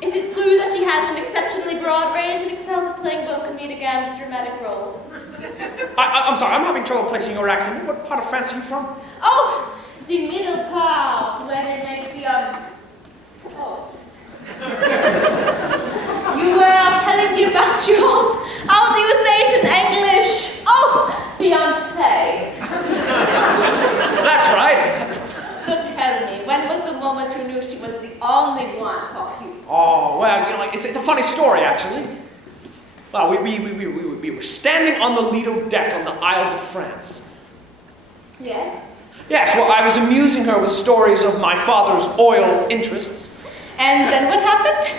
Is it true that she has an exceptionally broad range and excels at playing both comedic and dramatic roles? I'm sorry, I'm having trouble placing your accent. What part of France are you from? Oh, the middle part, where they make the, toast. You were telling me about your, how do you say it in English? Oh, Beyonce. That's right. So tell me, when was the moment you knew she was the only one for you? Oh, well, it's a funny story, actually. Well, we were standing on the Lido deck on the Isle de France. Yes? Yes, well, I was amusing her with stories of my father's oil interests. And then what happened?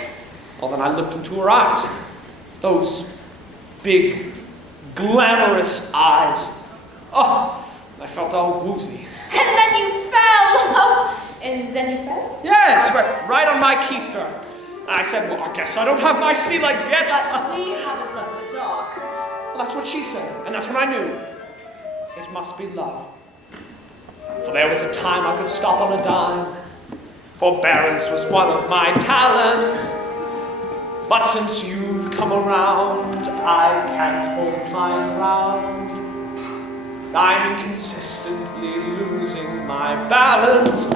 Well, then I looked into her eyes. Those big, glamorous eyes. Oh, I felt all woozy. And then you fell! Oh, and then you fell? Yes, right on my keister. I said, well, I guess I don't have my sea legs yet. But we haven't left the dock. Well, that's what she said, and that's when I knew. It must be love. For there was a time I could stop on a dime. Forbearance was one of my talents. But since you've come around, I can't hold my ground. I'm consistently losing my balance.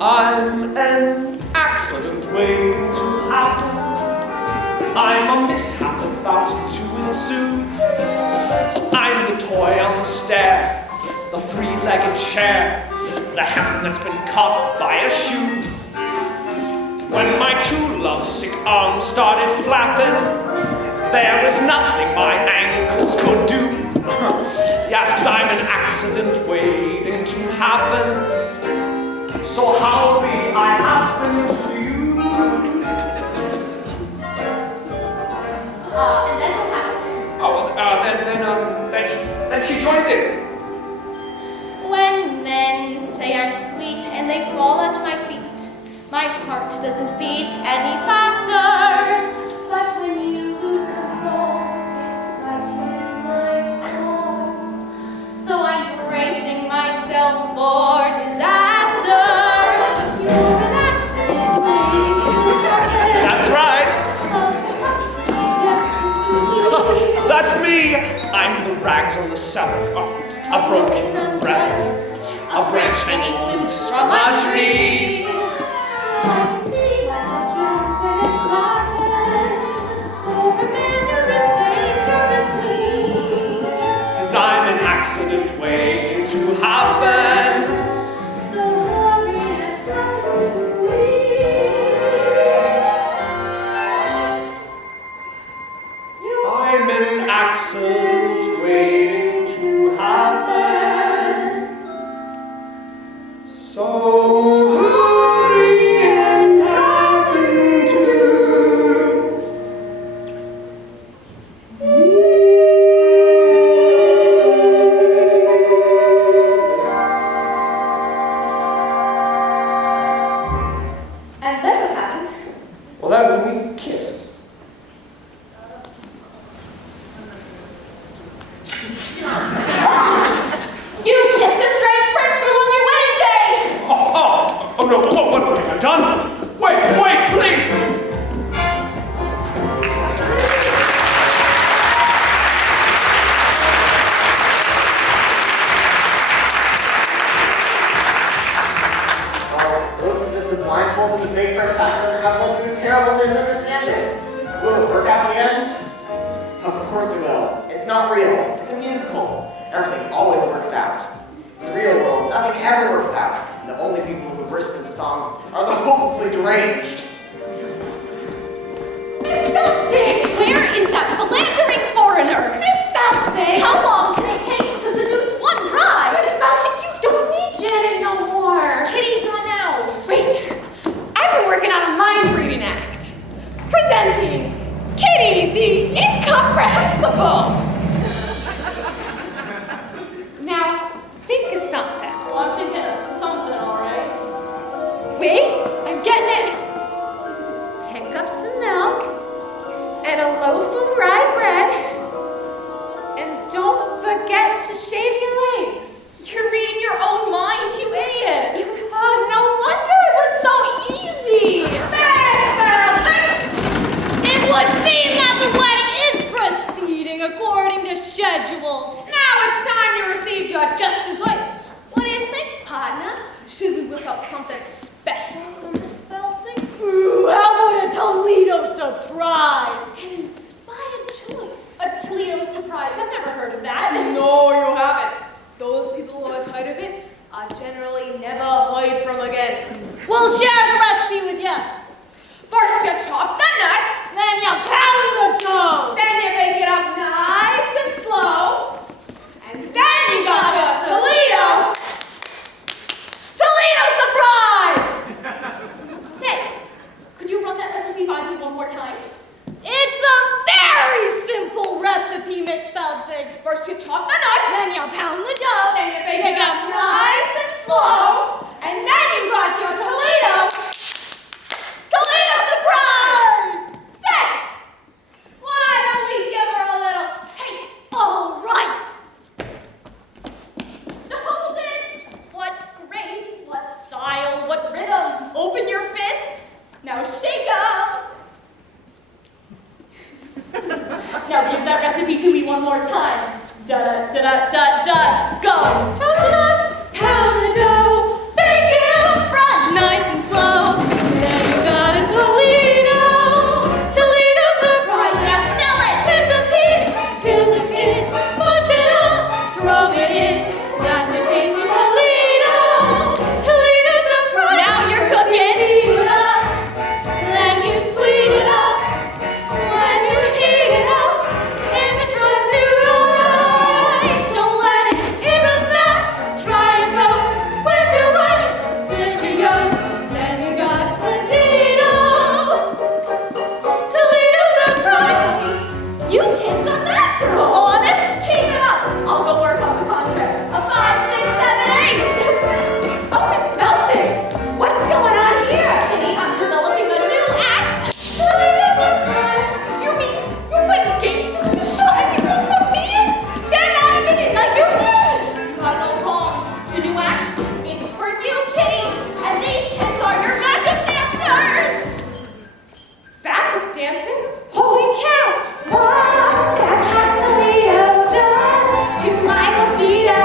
I'm an accident waiting to happen. I'm a mishap about to ensue. I'm the toy on the stair, the three-legged chair, the hand that's been caught by a shoe. When my two lovesick arms started flapping, there was nothing my ankles could do. Yes, 'cause I'm an accident waiting to happen. So how be I happen to you? And then what happened? Oh, then she joined in. When men say I'm sweet and they fall at my feet, my heart doesn't beat any faster. But when you lose control, it crushes my soul. So I'm bracing myself for disaster. You're an accident waiting to happen. That's right. That's me. I'm the rags on the cellar. Oh, a broken rag. A branch hanging loose from a tree. I can see myself jumping and laughing. Oh, remember it's dangerously. 'Cause I'm an accident waiting to happen. So hurry and happen to me. I'm an accident waiting to happen. So hurry and happen to And then what happened? Well, then when we kissed. You kissed a strange French girl on your wedding day! Oh no, what have I done? Wait, please! Well, it looks as if the blindfold and the fake French accent have led to a terrible misunderstanding. Will it work out in the end? Of course it will. It's not real. It's a musical. Everything always works out. In the real world, nothing ever works out. And the only people who burst into song are the hopelessly deranged. Miss Bouncy! Where is that philandering foreigner? Miss Bouncy! How long can it take to seduce one bride? Miss Bouncy, you don't need Janet no more. Kitty, not now. Wait, I've been working on a mind-reading act. Presenting Kitty the Incomprehensible. Now, think of something. Oh, I'm thinking schedule. Now it's time you received your just desserts. What do you think, partner? Should we whip up something special for Miss Felton? Ooh, how about a Toledo surprise? An inspired choice. A Toledo surprise? I've never heard of that. No, you haven't. Those people who have heard of it are generally never heard from again. We'll share the recipe with you. First you chop the nuts, Then you pound the dough. then you bake it up nice and slow, and then you got your Toledo surprise! Say, could you run that recipe by me one more time? It's a very simple recipe, Miss Feldzig. First you chop the nuts, Then you pound the dough. then you bake it up nice and slow, and then you got your Toledo surprise! Say, why don't we give her a little taste? All right. Hold it. What grace, what style, what rhythm. Open your fists. Now shake up. Now give that recipe to me one more time. Da da da da da. Go. Pound the nuts, pound the dough, bake it up front, nice and slow. Then you got a Toledo surprise. Now sell it with the peach, peel the skin, push it up, throw it in. That's a tasty Toledo surprise. Now you're cooking. Heat it up, then you sweeten it up. When you heat it up, if it tries to rise, don't let it. It's a snack. Try and roast. Whip your whites, split your yolks. Then you got a Toledo surprise. You kids are natural, honest. Keep it up. I'll go work on the contract. A 5, 6, 7, 8. Oh, Miss Felton, what's going on here? Kitty, I'm developing a new act. Toledo surprise. You mean you went engaged this the show and you won't put me in? They're not even in the union. You got it all wrong. The new act, it's for you, Kitty. And these kids are your backup dancers. Backup dancers? Holy cow! What that Toledo does to my libido.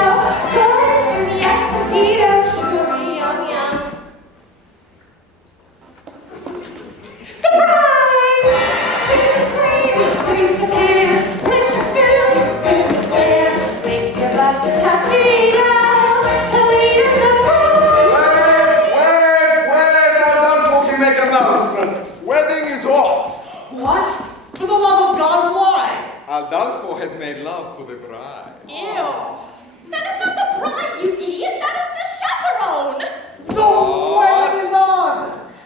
Good, yes, indeed, sugary, yum, yum. Surprise! Freeze the cream, freeze the tan, with the spoon, with the tan, makes your buzz a tuxedo, Toledo surprise! Wait, Adolfo can make announcement. Wedding is off. What? For the love of God, why? Adolfo has made love to the bride. Ew! That is not the bride, you idiot! That is the chaperone! No, wedding is on!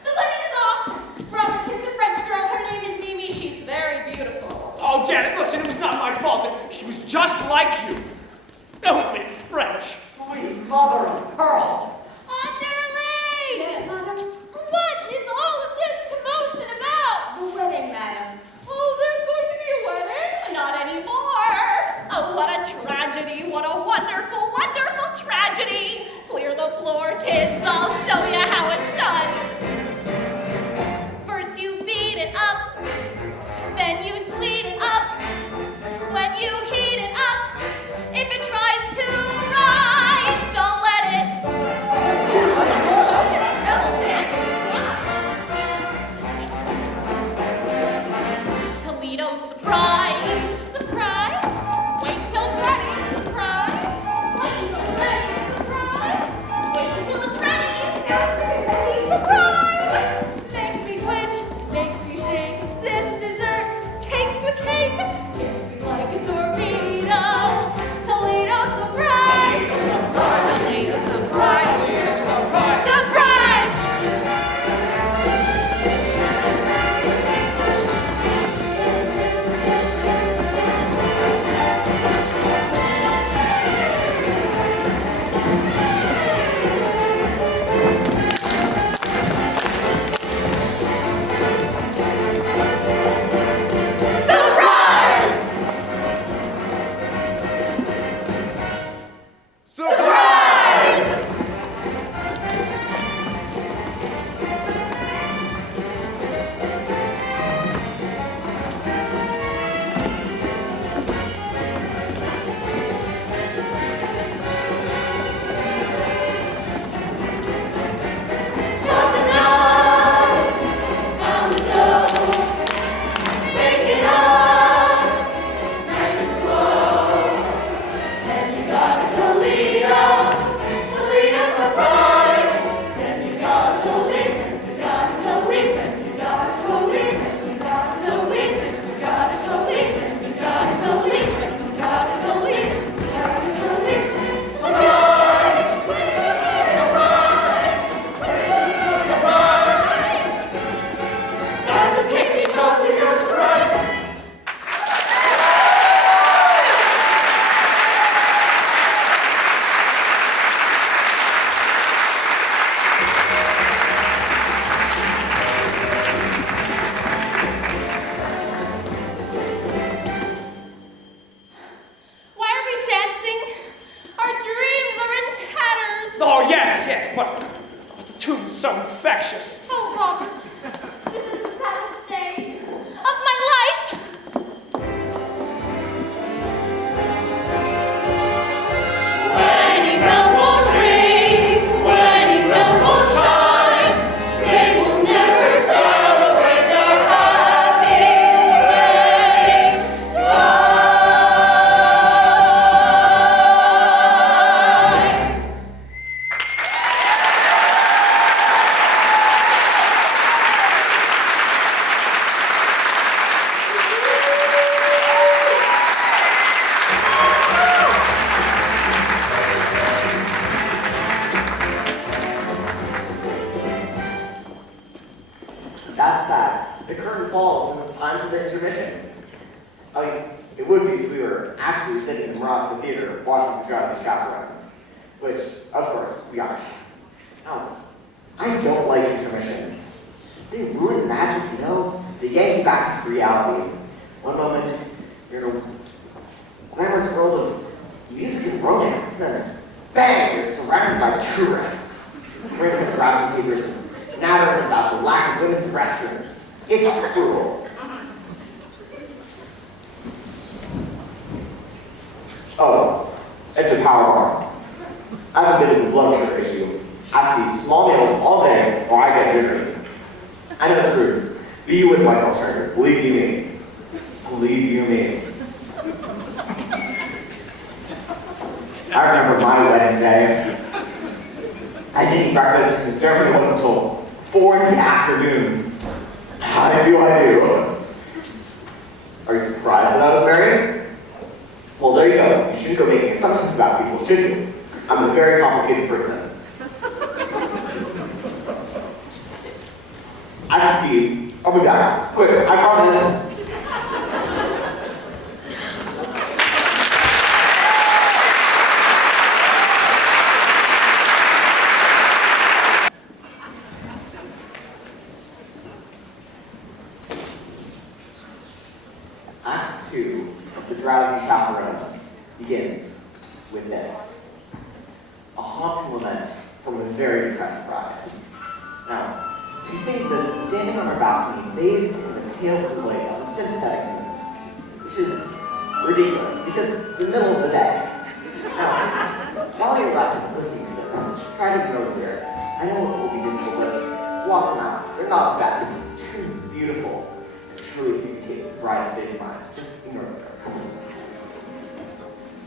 The wedding is off! Robert kissed a French girl. Her name is Mimi. She's very beautiful. Oh, Janet, listen, it was not my fault. She was just like you. Only French. Sweet mother of pearl! Underling! Yes, madam. What is all of this commotion about? The wedding, madam. Oh, there's going to be a wedding? Not anymore. Oh, what a tragedy. What a wonderful, wonderful tragedy. Clear the floor, kids. I'll show you how it's done. First you beat it up, then you sweeten it up. When you heat it up, if it tries to rise, don't let it. Toledo surprise. Surprise. Wait till it's ready. Surprise. Wait until it's ready. Surprise. Wait until it's ready. Surprise. but the tune's so infectious. Oh, Robert, this is the saddest day of my life. Wedding bells won't ring, wedding bells won't chime. They will never celebrate their happy wedding time. That's that. The curtain falls and it's time for the intermission. At least, it would be if we were actually sitting in the Morrison Theater watching the Drowsy Chaperone. Which, of course, we aren't. No, I don't like intermissions. They ruin the magic, you know? They yank you back into reality. One moment, you're in a glamorous world of music and romance, and then, bang, you're surrounded by tourists. Wearing the crowded papers and nattering about the lack of women's restrooms. It's cruel. Oh, it's a power bar. I have a bit of a blood sugar issue. I have to eat small meals all day or I get jittery. I know it's rude, but you wouldn't like alternative. Believe you me. Believe you me. I remember my wedding day. I didn't eat breakfast and the ceremony wasn't until 4 in the afternoon. I do. Are you surprised that I was married? Well, there you go. You shouldn't go making assumptions about people, should you? I'm a very complicated person. I have to pee. I'll be back. Quick, I promise. Act 2 of The Drowsy Chaperone begins with this. A haunting lament from a very depressed bride. Now, she sings this standing on her balcony, bathed in the pale blue light of a sympathetic moon, which is ridiculous because it's the middle of the day. Now, while you're listening to this, try to ignore the lyrics. I know it will be difficult, but block them out. They're not the best. The tune is beautiful. It truly communicates the bride's state of mind. Just ignore the lyrics.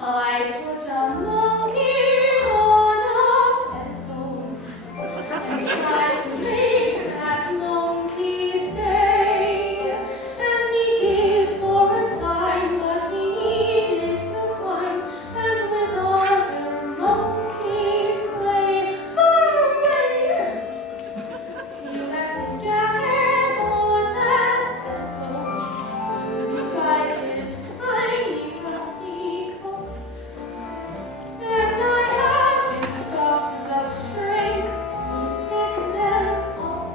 I put a monkey on a pedestal and tried to make that monkey stay. And he gave for a time, but he needed to climb, and with other monkeys play far away. He left his jacket on that pedestal beside his tiny rusty coat. And I haven't got the strength to pick them up.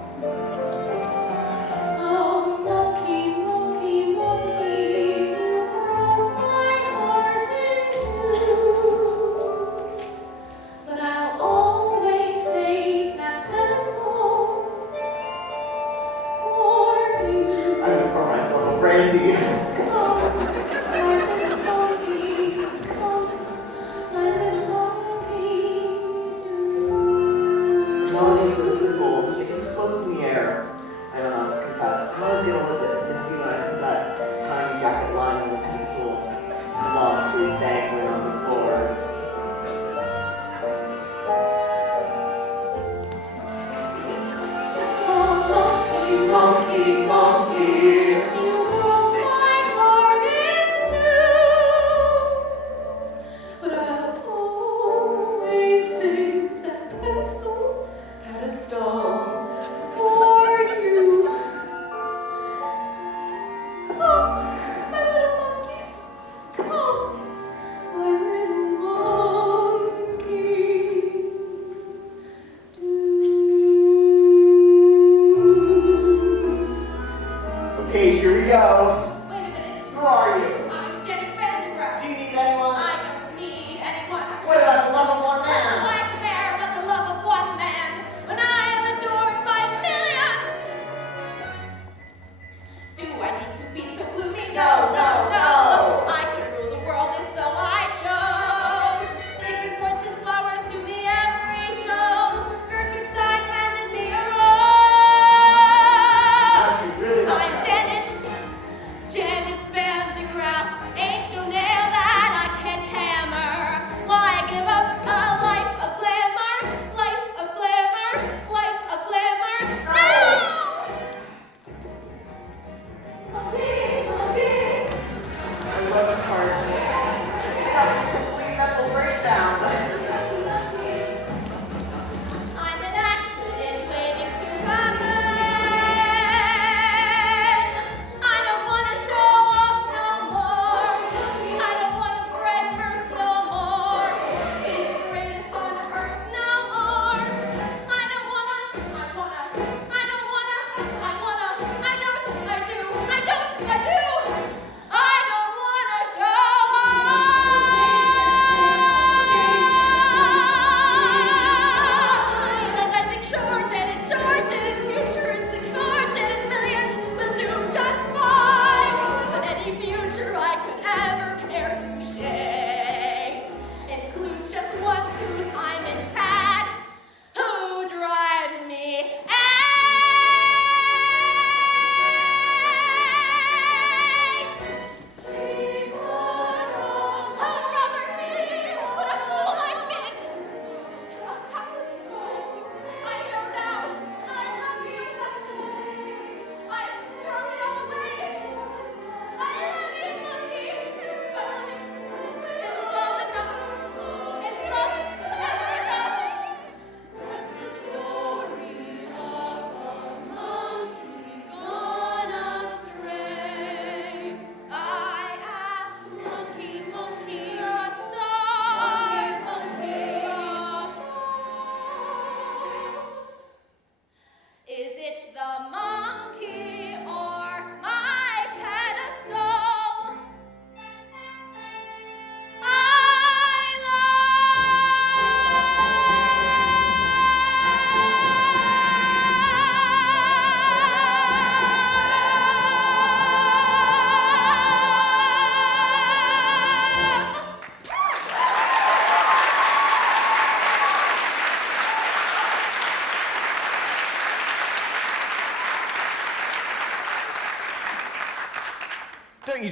Oh, monkey, monkey, monkey, you broke my heart in two. But I'll always save that pedestal for you. I'm gonna pour myself a brandy. Come, my little monkey, come, my little monkey, The melody is so simple, it just floats in the air. I don't know, I must confess, I always get a little bit misty when I put that tiny jacket lying on the pedestal. It's long sleeves dangling on the floor. oh, monkey, Monkey, monkey. you broke my heart in two. But I'll always save that pedestal Pedestal. for you. Come, my little monkey, come, my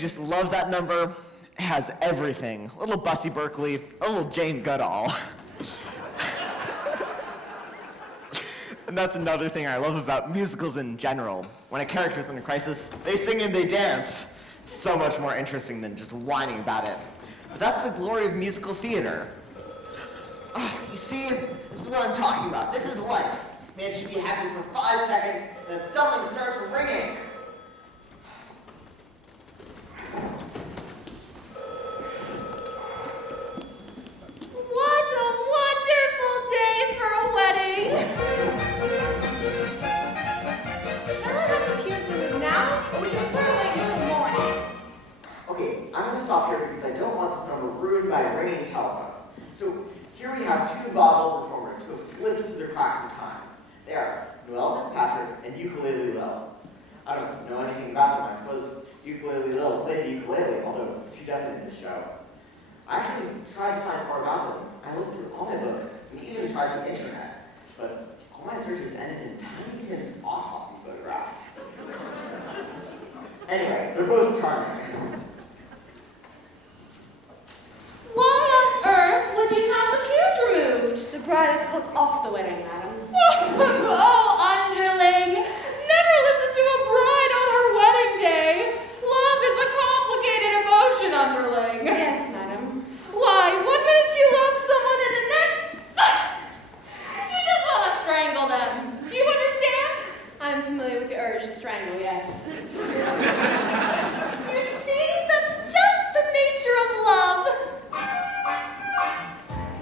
just love that number. It has everything. A little Bussie Berkeley, a little Jane Goodall. And that's another thing I love about musicals in general. When a character's in a crisis, they sing and they dance. So much more interesting than just whining about it. But that's the glory of musical theater. Oh, you see, this is what I'm talking about. This is life. Man should be happy for 5 seconds, then something starts ringing. What a wonderful day for a wedding! Shall I have the pews removed now, or would you prefer to wait until morning? Okay, I'm going to stop here because I don't want this number ruined by a ringing telephone. So here we have 2 vaudeville performers who have slipped through the cracks in time. They are Noelle Fitzpatrick and Ukulele Lil. I don't know anything about them. I suppose Ukulele Lil played the ukulele, although she doesn't in this show. I actually tried to find more about them. I looked through all my books and even tried the internet. But all my searches ended in Tiny Tim's autopsy photographs. Anyway, they're both charming. Why on earth would you have the pews removed? The bride is called off the wedding, madam. Oh, underling! Never listen to a bride on her wedding day. Love is a complicated emotion, underling. Yes, madam. Why, one minute you love someone and the next, you just want to strangle them. Do you understand? I'm familiar with the urge to strangle, yes. You see, that's just the nature of love.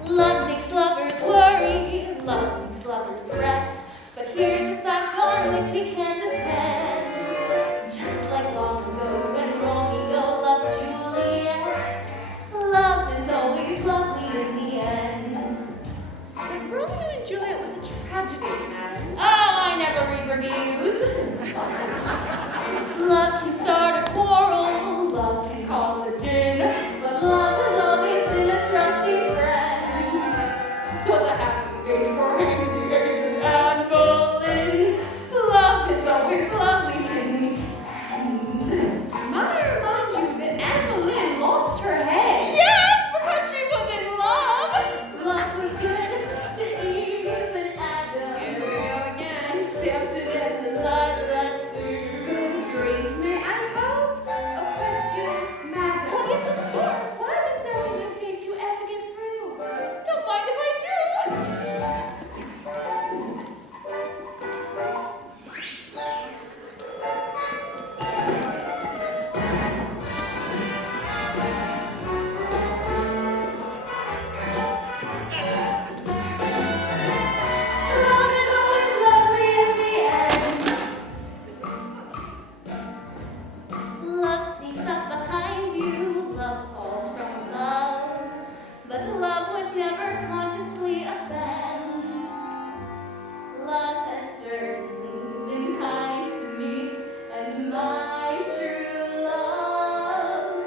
Love makes lovers worry, love makes lovers fret. But here's a fact on which we can depend. Just like long ago when Romeo loved Juliet, love is always lovely in the end. But Romeo and Juliet was a tragedy, madam. Oh, I never read reviews. Love can start a quarrel, love can cause a din, but love has always been a trusty friend. 'Twas a happy day for Henry and Anne Boleyn. Love is always lovely in the end. Might I remind you that Anne Boleyn lost her head? Yes, because she was in love. Love was good to Eve and Adam. Here we go again. Samson and Delilah too. Greek, may I pose a question, madam? Oh, yes, of course. Why does nothing escape you ever get through? Don't mind if I do. Love is always lovely in the end. Love sneaks up behind you, love falls from above, but love would never consciously offend. Love has certainly been kind to me, and my true love.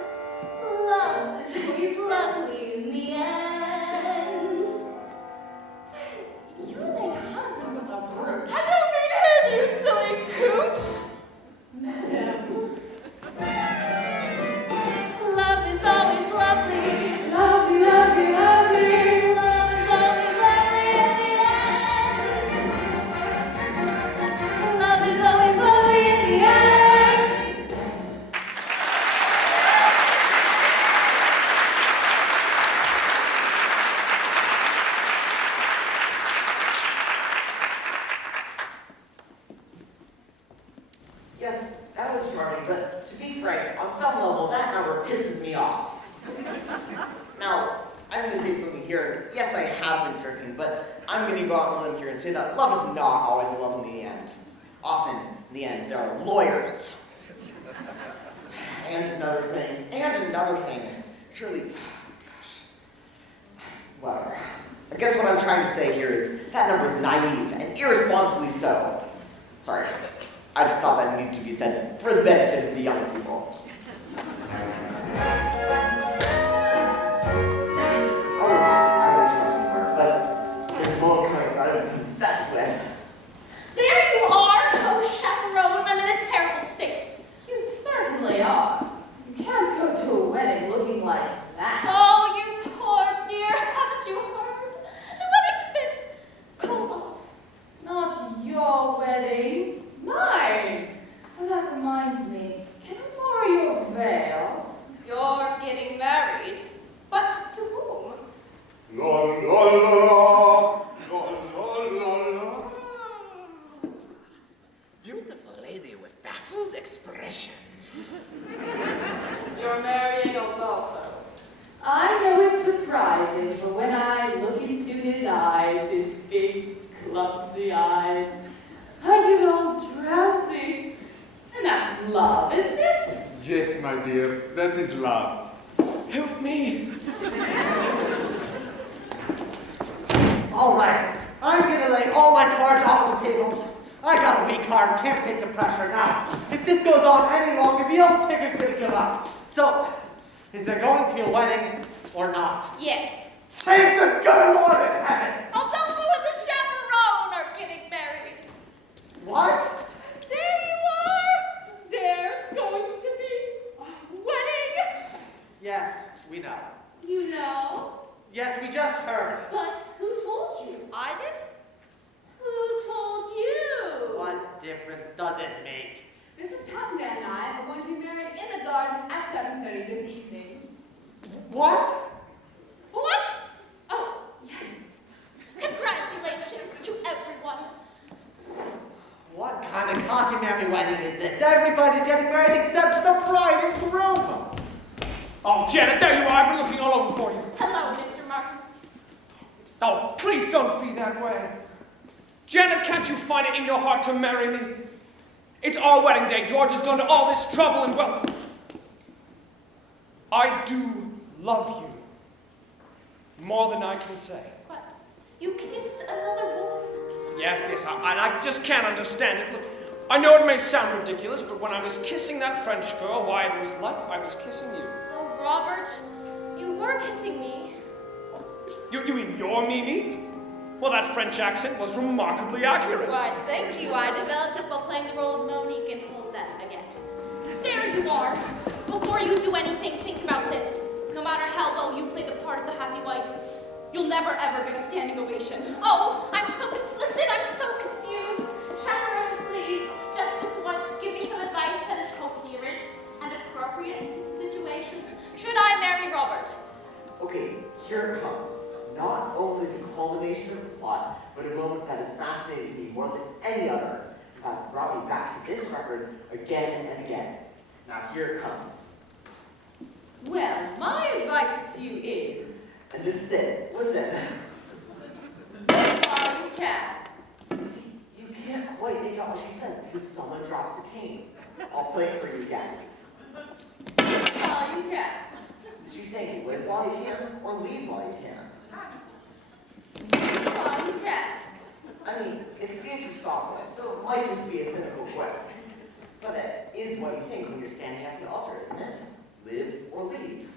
Love is always lovely in the end. Your late husband was a brute. I don't mean him, you silly coot! Madam. Love is always lovely. Lovely, lovely, lovely. Love is always lovely in the end. Love is always lovely in the end. Yes, that was charming, but to be frank, on some level, that number pisses me off. Now, I'm going to say something here. Yes, I have been drinking, but I'm going to go out on a limb here and say that love is not always love in the end. Often, in the end, there are lawyers. And another thing. Surely, gosh. Well, I guess what I'm trying to say here is that number is naive and irresponsibly so. Sorry, I just thought that needed to be said for the benefit of the young people. But there's a moment coming that I'm obsessed with. There you are! Oh, Chaperone, I'm in a terrible state. You certainly are. You clumsy, clumsy eyes. I get all drowsy. And that's love, isn't it? Yes, my dear, that is love. Help me. All right, I'm gonna lay all my cards out on the table. I got a weak heart, can't take the pressure now. If this goes on any longer, the old ticker's gonna give up. So, is there going to be a wedding or not? Yes. Thank the good Lord in heaven! Although you and the chaperone are getting married. What? There you are. There's going to be a wedding. Yes, we know. You know. Yes, we just heard. But who told you? I did? Who told you? What difference does it make? Mrs. Toledo and I are going to be married in the garden at 7:30 this evening. What? What? Oh, yes. Congratulations to everyone. What kind of cockamamie wedding is this? Everybody's getting married except the bride and groom. Oh, Janet, there you are. I've been looking all over for you. Hello, Mr. Martin. Oh, please don't be that way. Janet, can't you find it in your heart to marry me? It's our wedding day. George has gone to all this trouble and, well, I do love you more than I can say. What? You kissed another woman? Yes, and I just can't understand it. Look, I know it may sound ridiculous, but when I was kissing that French girl, why, it was like I was kissing you. Oh, Robert, you were kissing me. You mean you're Mimi? Well, that French accent was remarkably accurate. Why, thank you. I developed it while playing the role of Monique and hold that baguette. There you are. Before you do anything, think about this. No matter how well you play the part of the happy wife, you'll never ever get a standing ovation. Oh, I'm so confused. Chaperone, please, just this once, give me some advice that is coherent and appropriate to the situation. Should I marry Robert? Okay, here it comes. Not only the culmination of the plot, but a moment that has fascinated me more than any other, and has brought me back to this record again and again. Now here it comes. Well, my advice to you is, And this is it. Listen. while you can. See, you can't quite make out what she says because someone drops the cane. I'll play it for you again. While you can. She's saying live while you can or leave while you can. While you can. I mean, it's Beatrice Scotland, so it might just be a cynical quip. But that is what you think when you're standing at the altar, isn't it? Live or leave.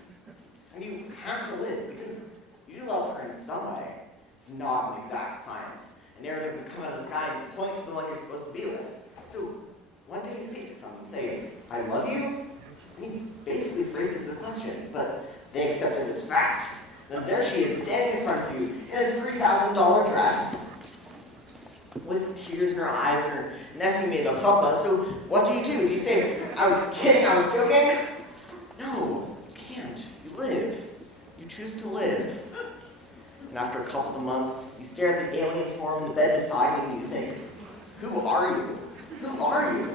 And you have to live because you love her in some way. It's not an exact science. An arrow doesn't come out of the sky and point to the one you're supposed to be with. So one day you say to someone, say, I love you? And he basically phrases the question, but they accept it as fact. Then there she is, standing in front of you in a $3,000 dress, with tears in her eyes, and her nephew made a chuppah. So what do? Do you say, I was kidding, I was joking? No, you can't. You live. You choose to live. And after a couple of months, you stare at the alien form in the bed beside you and you think, who are you? Who are you?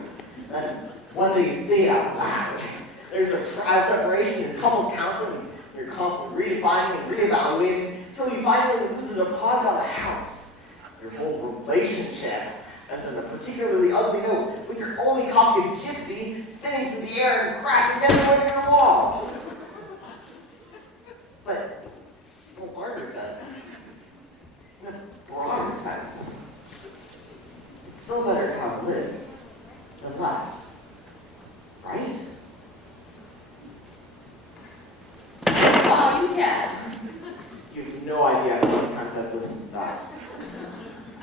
And one day you say it out loud. There's a trial separation and couples counseling. You're constantly redefining and reevaluating until you finally lose the deposit on the house. Your whole relationship ends on a particularly ugly note with your only copy of Gypsy spinning through the air and crashing against the living room wall. But in a larger sense, in a broader sense, it's still better to have lived than left. Right? While you can. You have no idea how many times I've listened to that.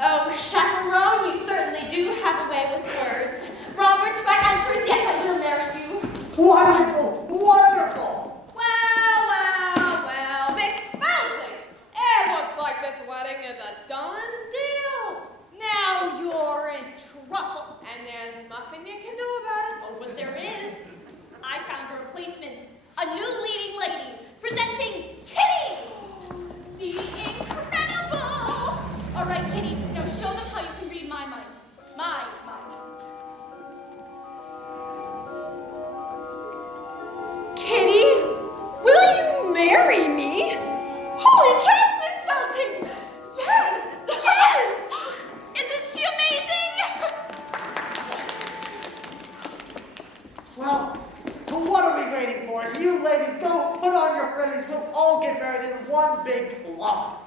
Oh, Chaperone, you certainly do have a way with words. Robert, my answer is yes, I will marry you. Wonderful! Wonderful! Well, Miss Bouncing, it looks like this wedding is a done deal. Now you're in trouble. And there's nothing you can do about it. Oh, but there is. I found a replacement. A new leading lady. Presenting Kitty! The incredible! All right, Kitty, now show them how you can read my mind. My mind. friendlies, we'll all get married in one big lump.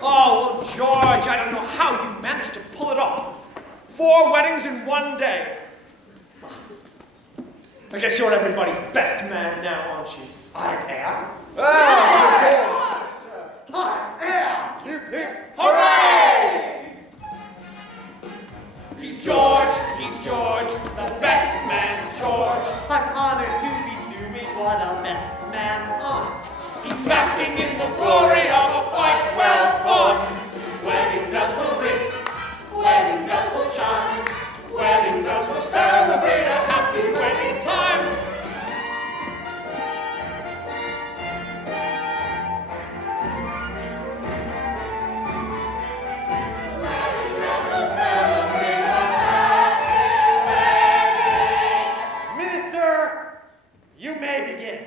Oh, well, George, I don't know how you managed to pull it off. 4 weddings in one day. I guess you're everybody's best man now, aren't you? I am. Ah, I am. hooray! He's George, the best man, George. I'm honored to be doing what a best man ought. He's basking in the glory of a fight well fought. Wedding bells will ring, wedding bells will chime, wedding bells will celebrate a happy wedding time. Wedding bells will celebrate a happy wedding. Minister, you may begin.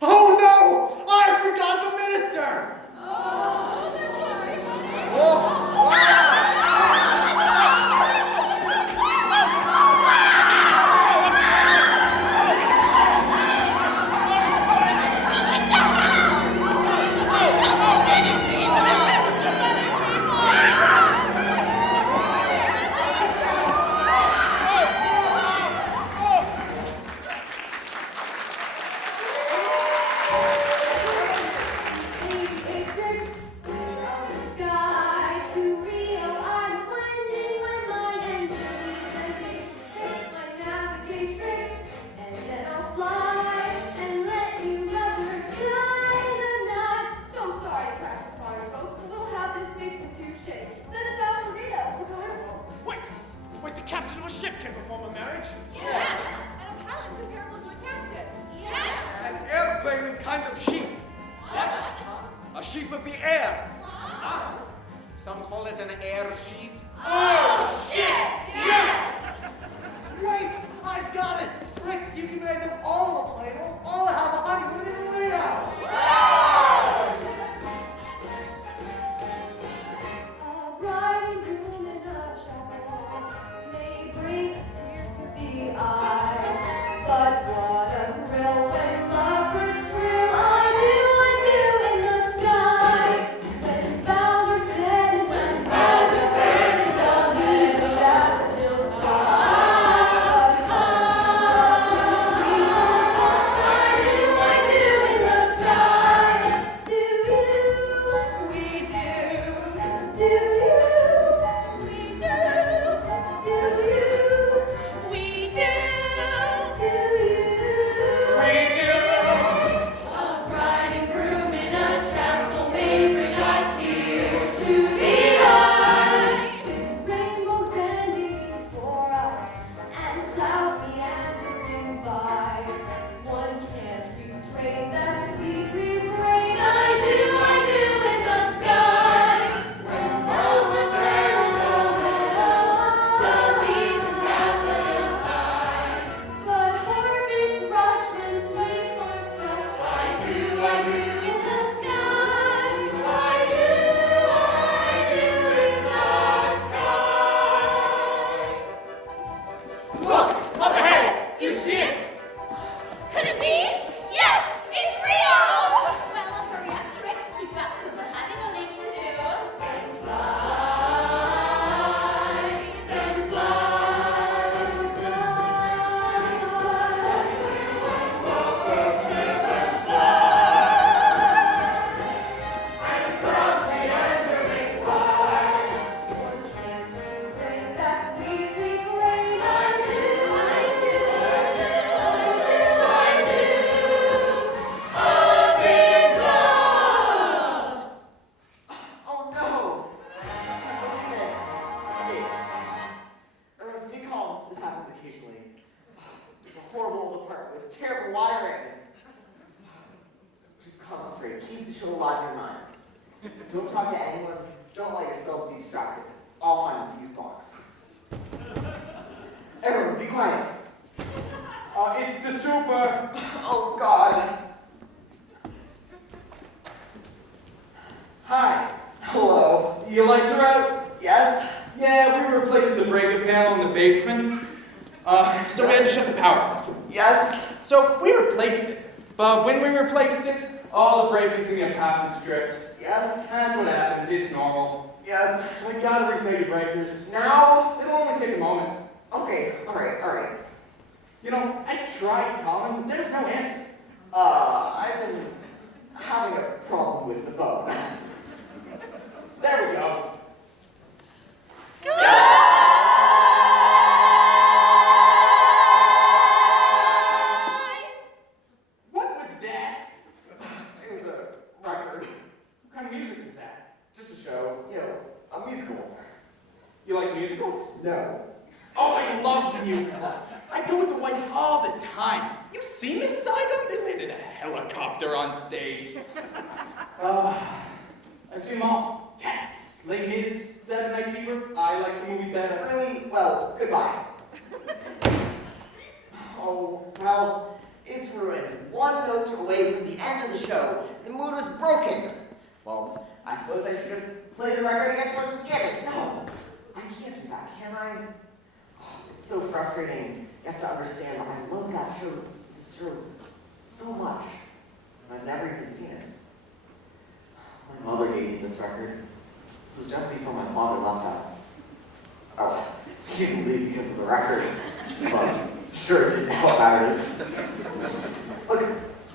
Oh no! I forgot the minister! Oh, don't worry. Oh, wow! Wait, the captain of a ship can perform a marriage? Yes! And a pilot is comparable to a captain. Yes! An airplane is kind of sheep. A sheep of the air. Some call it an air sheep. Oh, shit! Yes! Wait! I've got it! Tricks, you can marry them all a plane. We'll all have a honeymoon in Toledo! A bride and groom in a chaperone may bring a tear to the eye, but what a thrill when lovers thrill! I do in the sky. When vows are said, and the little daffodil sky. Sweet old touch, I do in the sky. Do you? We do. Do you? We do. Do you? We do! Do you? We do! A bride and groom in a chapel may bring a tear to the eye. Rainbows bending before us and clouds meandering by. One can't restrain that sweet refrain. I do in the sky. When roses and the bees and daffodils sigh. But heartbeats rush when sweethearts gush. I do in the sky. I do in the sky. Look! Up ahead! Do you see it? Could it be? Yes, it's Rio! Well, hurry up, Trix. We've got some honeymooning to do. Then Oh no! I can't believe it. Okay. Everyone stay calm. This happens occasionally. It's a horrible old apartment with terrible wiring. Just concentrate. Keep the show alive in your minds. Don't talk to anyone. Don't let yourselves be distracted. I'll find the fuse box. Everyone, be quiet. It's the super. Oh God. Hi. Hello. Your lights are out? Yes? Yeah, we were replacing the breaker panel in the basement. So we had to shut the power off. Yes? So we replaced it. But when we replaced it, all the breakers in the apartment stripped. Yes? That's what happens. It's normal. Yes? So we gotta reset your breakers. Now? It'll only take a moment. Okay, alright. You know, I tried calling, but there's no answer. I've been having a problem with the phone. There we go. What was that? It was a record. What kind of music is that? Just a show. A musical. You like musicals? No. Oh, I love musicals. I go with the wife all the time. You see Miss Saigon? They landed a helicopter on stage. I see them all. Cats, Les Mis, Saturday Night Fever. I like the movie better. Really? Well, goodbye. Oh, well, it's ruined. One note away from the end of the show. The mood was broken. Well, I suppose I should just play the record again from the beginning. No, I can't do that, can I? Oh, it's so frustrating. You have to understand, I love that show, this show, so much. And I've never even seen it. My mother gave me this record. This was just before my father left us. Oh, he didn't leave because of the record. But sure it didn't help ours. Look,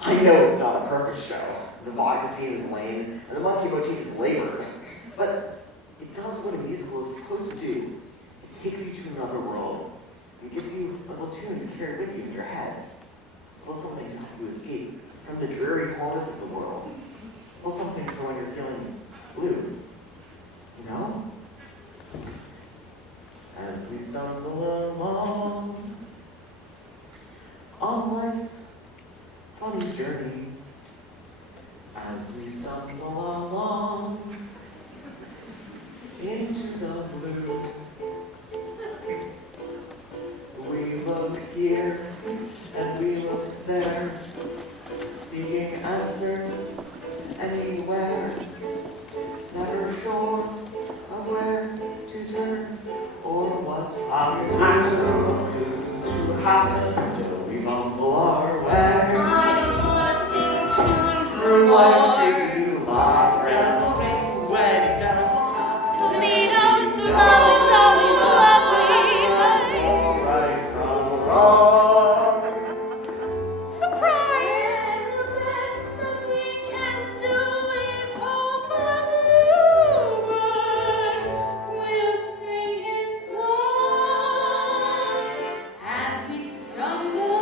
I know it's not a perfect show. The vodka scene is lame, and the monkey motif is labored. But it does what a musical is supposed to do. It takes you to another world. It gives you a little tune to carry with you in your head. A little something to help you escape from the dreary corners of the world. A little something for when you're feeling blue. You know? As we stumble along on life's funny journey, as we stumble along into the blue, we look here and we look there, seeking answers anywhere, never sure of where to turn or what to happen until we mumble our way. I don't wanna sing tunes Through life's anymore. crazy new labyrinth. Toledo's lovely place. Right from wrong. Surprise! The best that we can do is hope a bluebird will sing his song as we stumble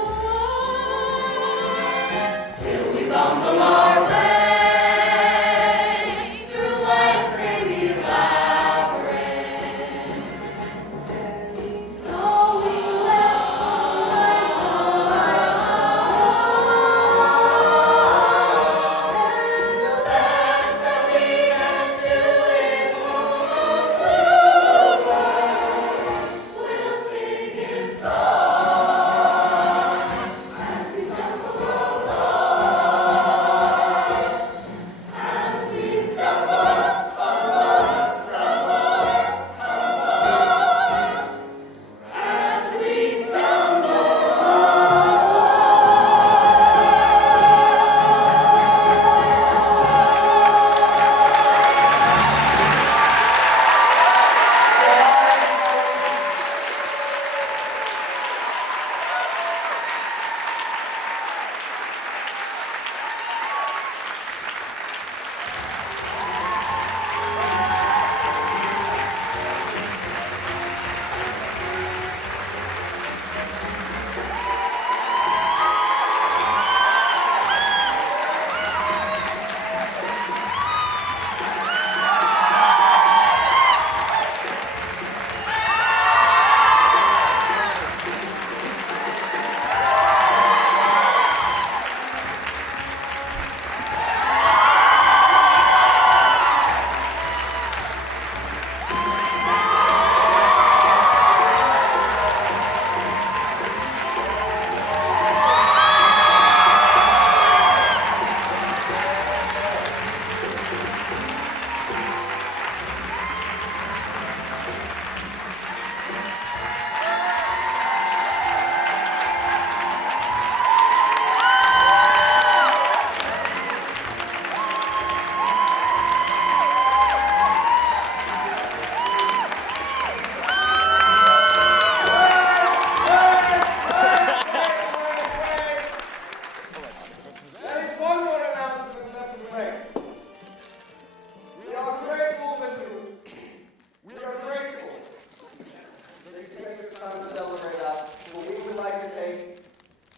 take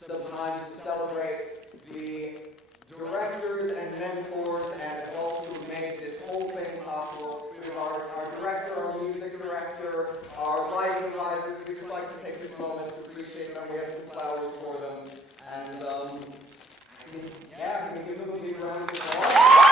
some time to celebrate the directors and mentors and adults who made this whole thing possible. We have our director, our music director, our lighting advisors. We'd just like to take this moment to appreciate them. We have some flowers for them. And, yeah, can we give them a big round of applause?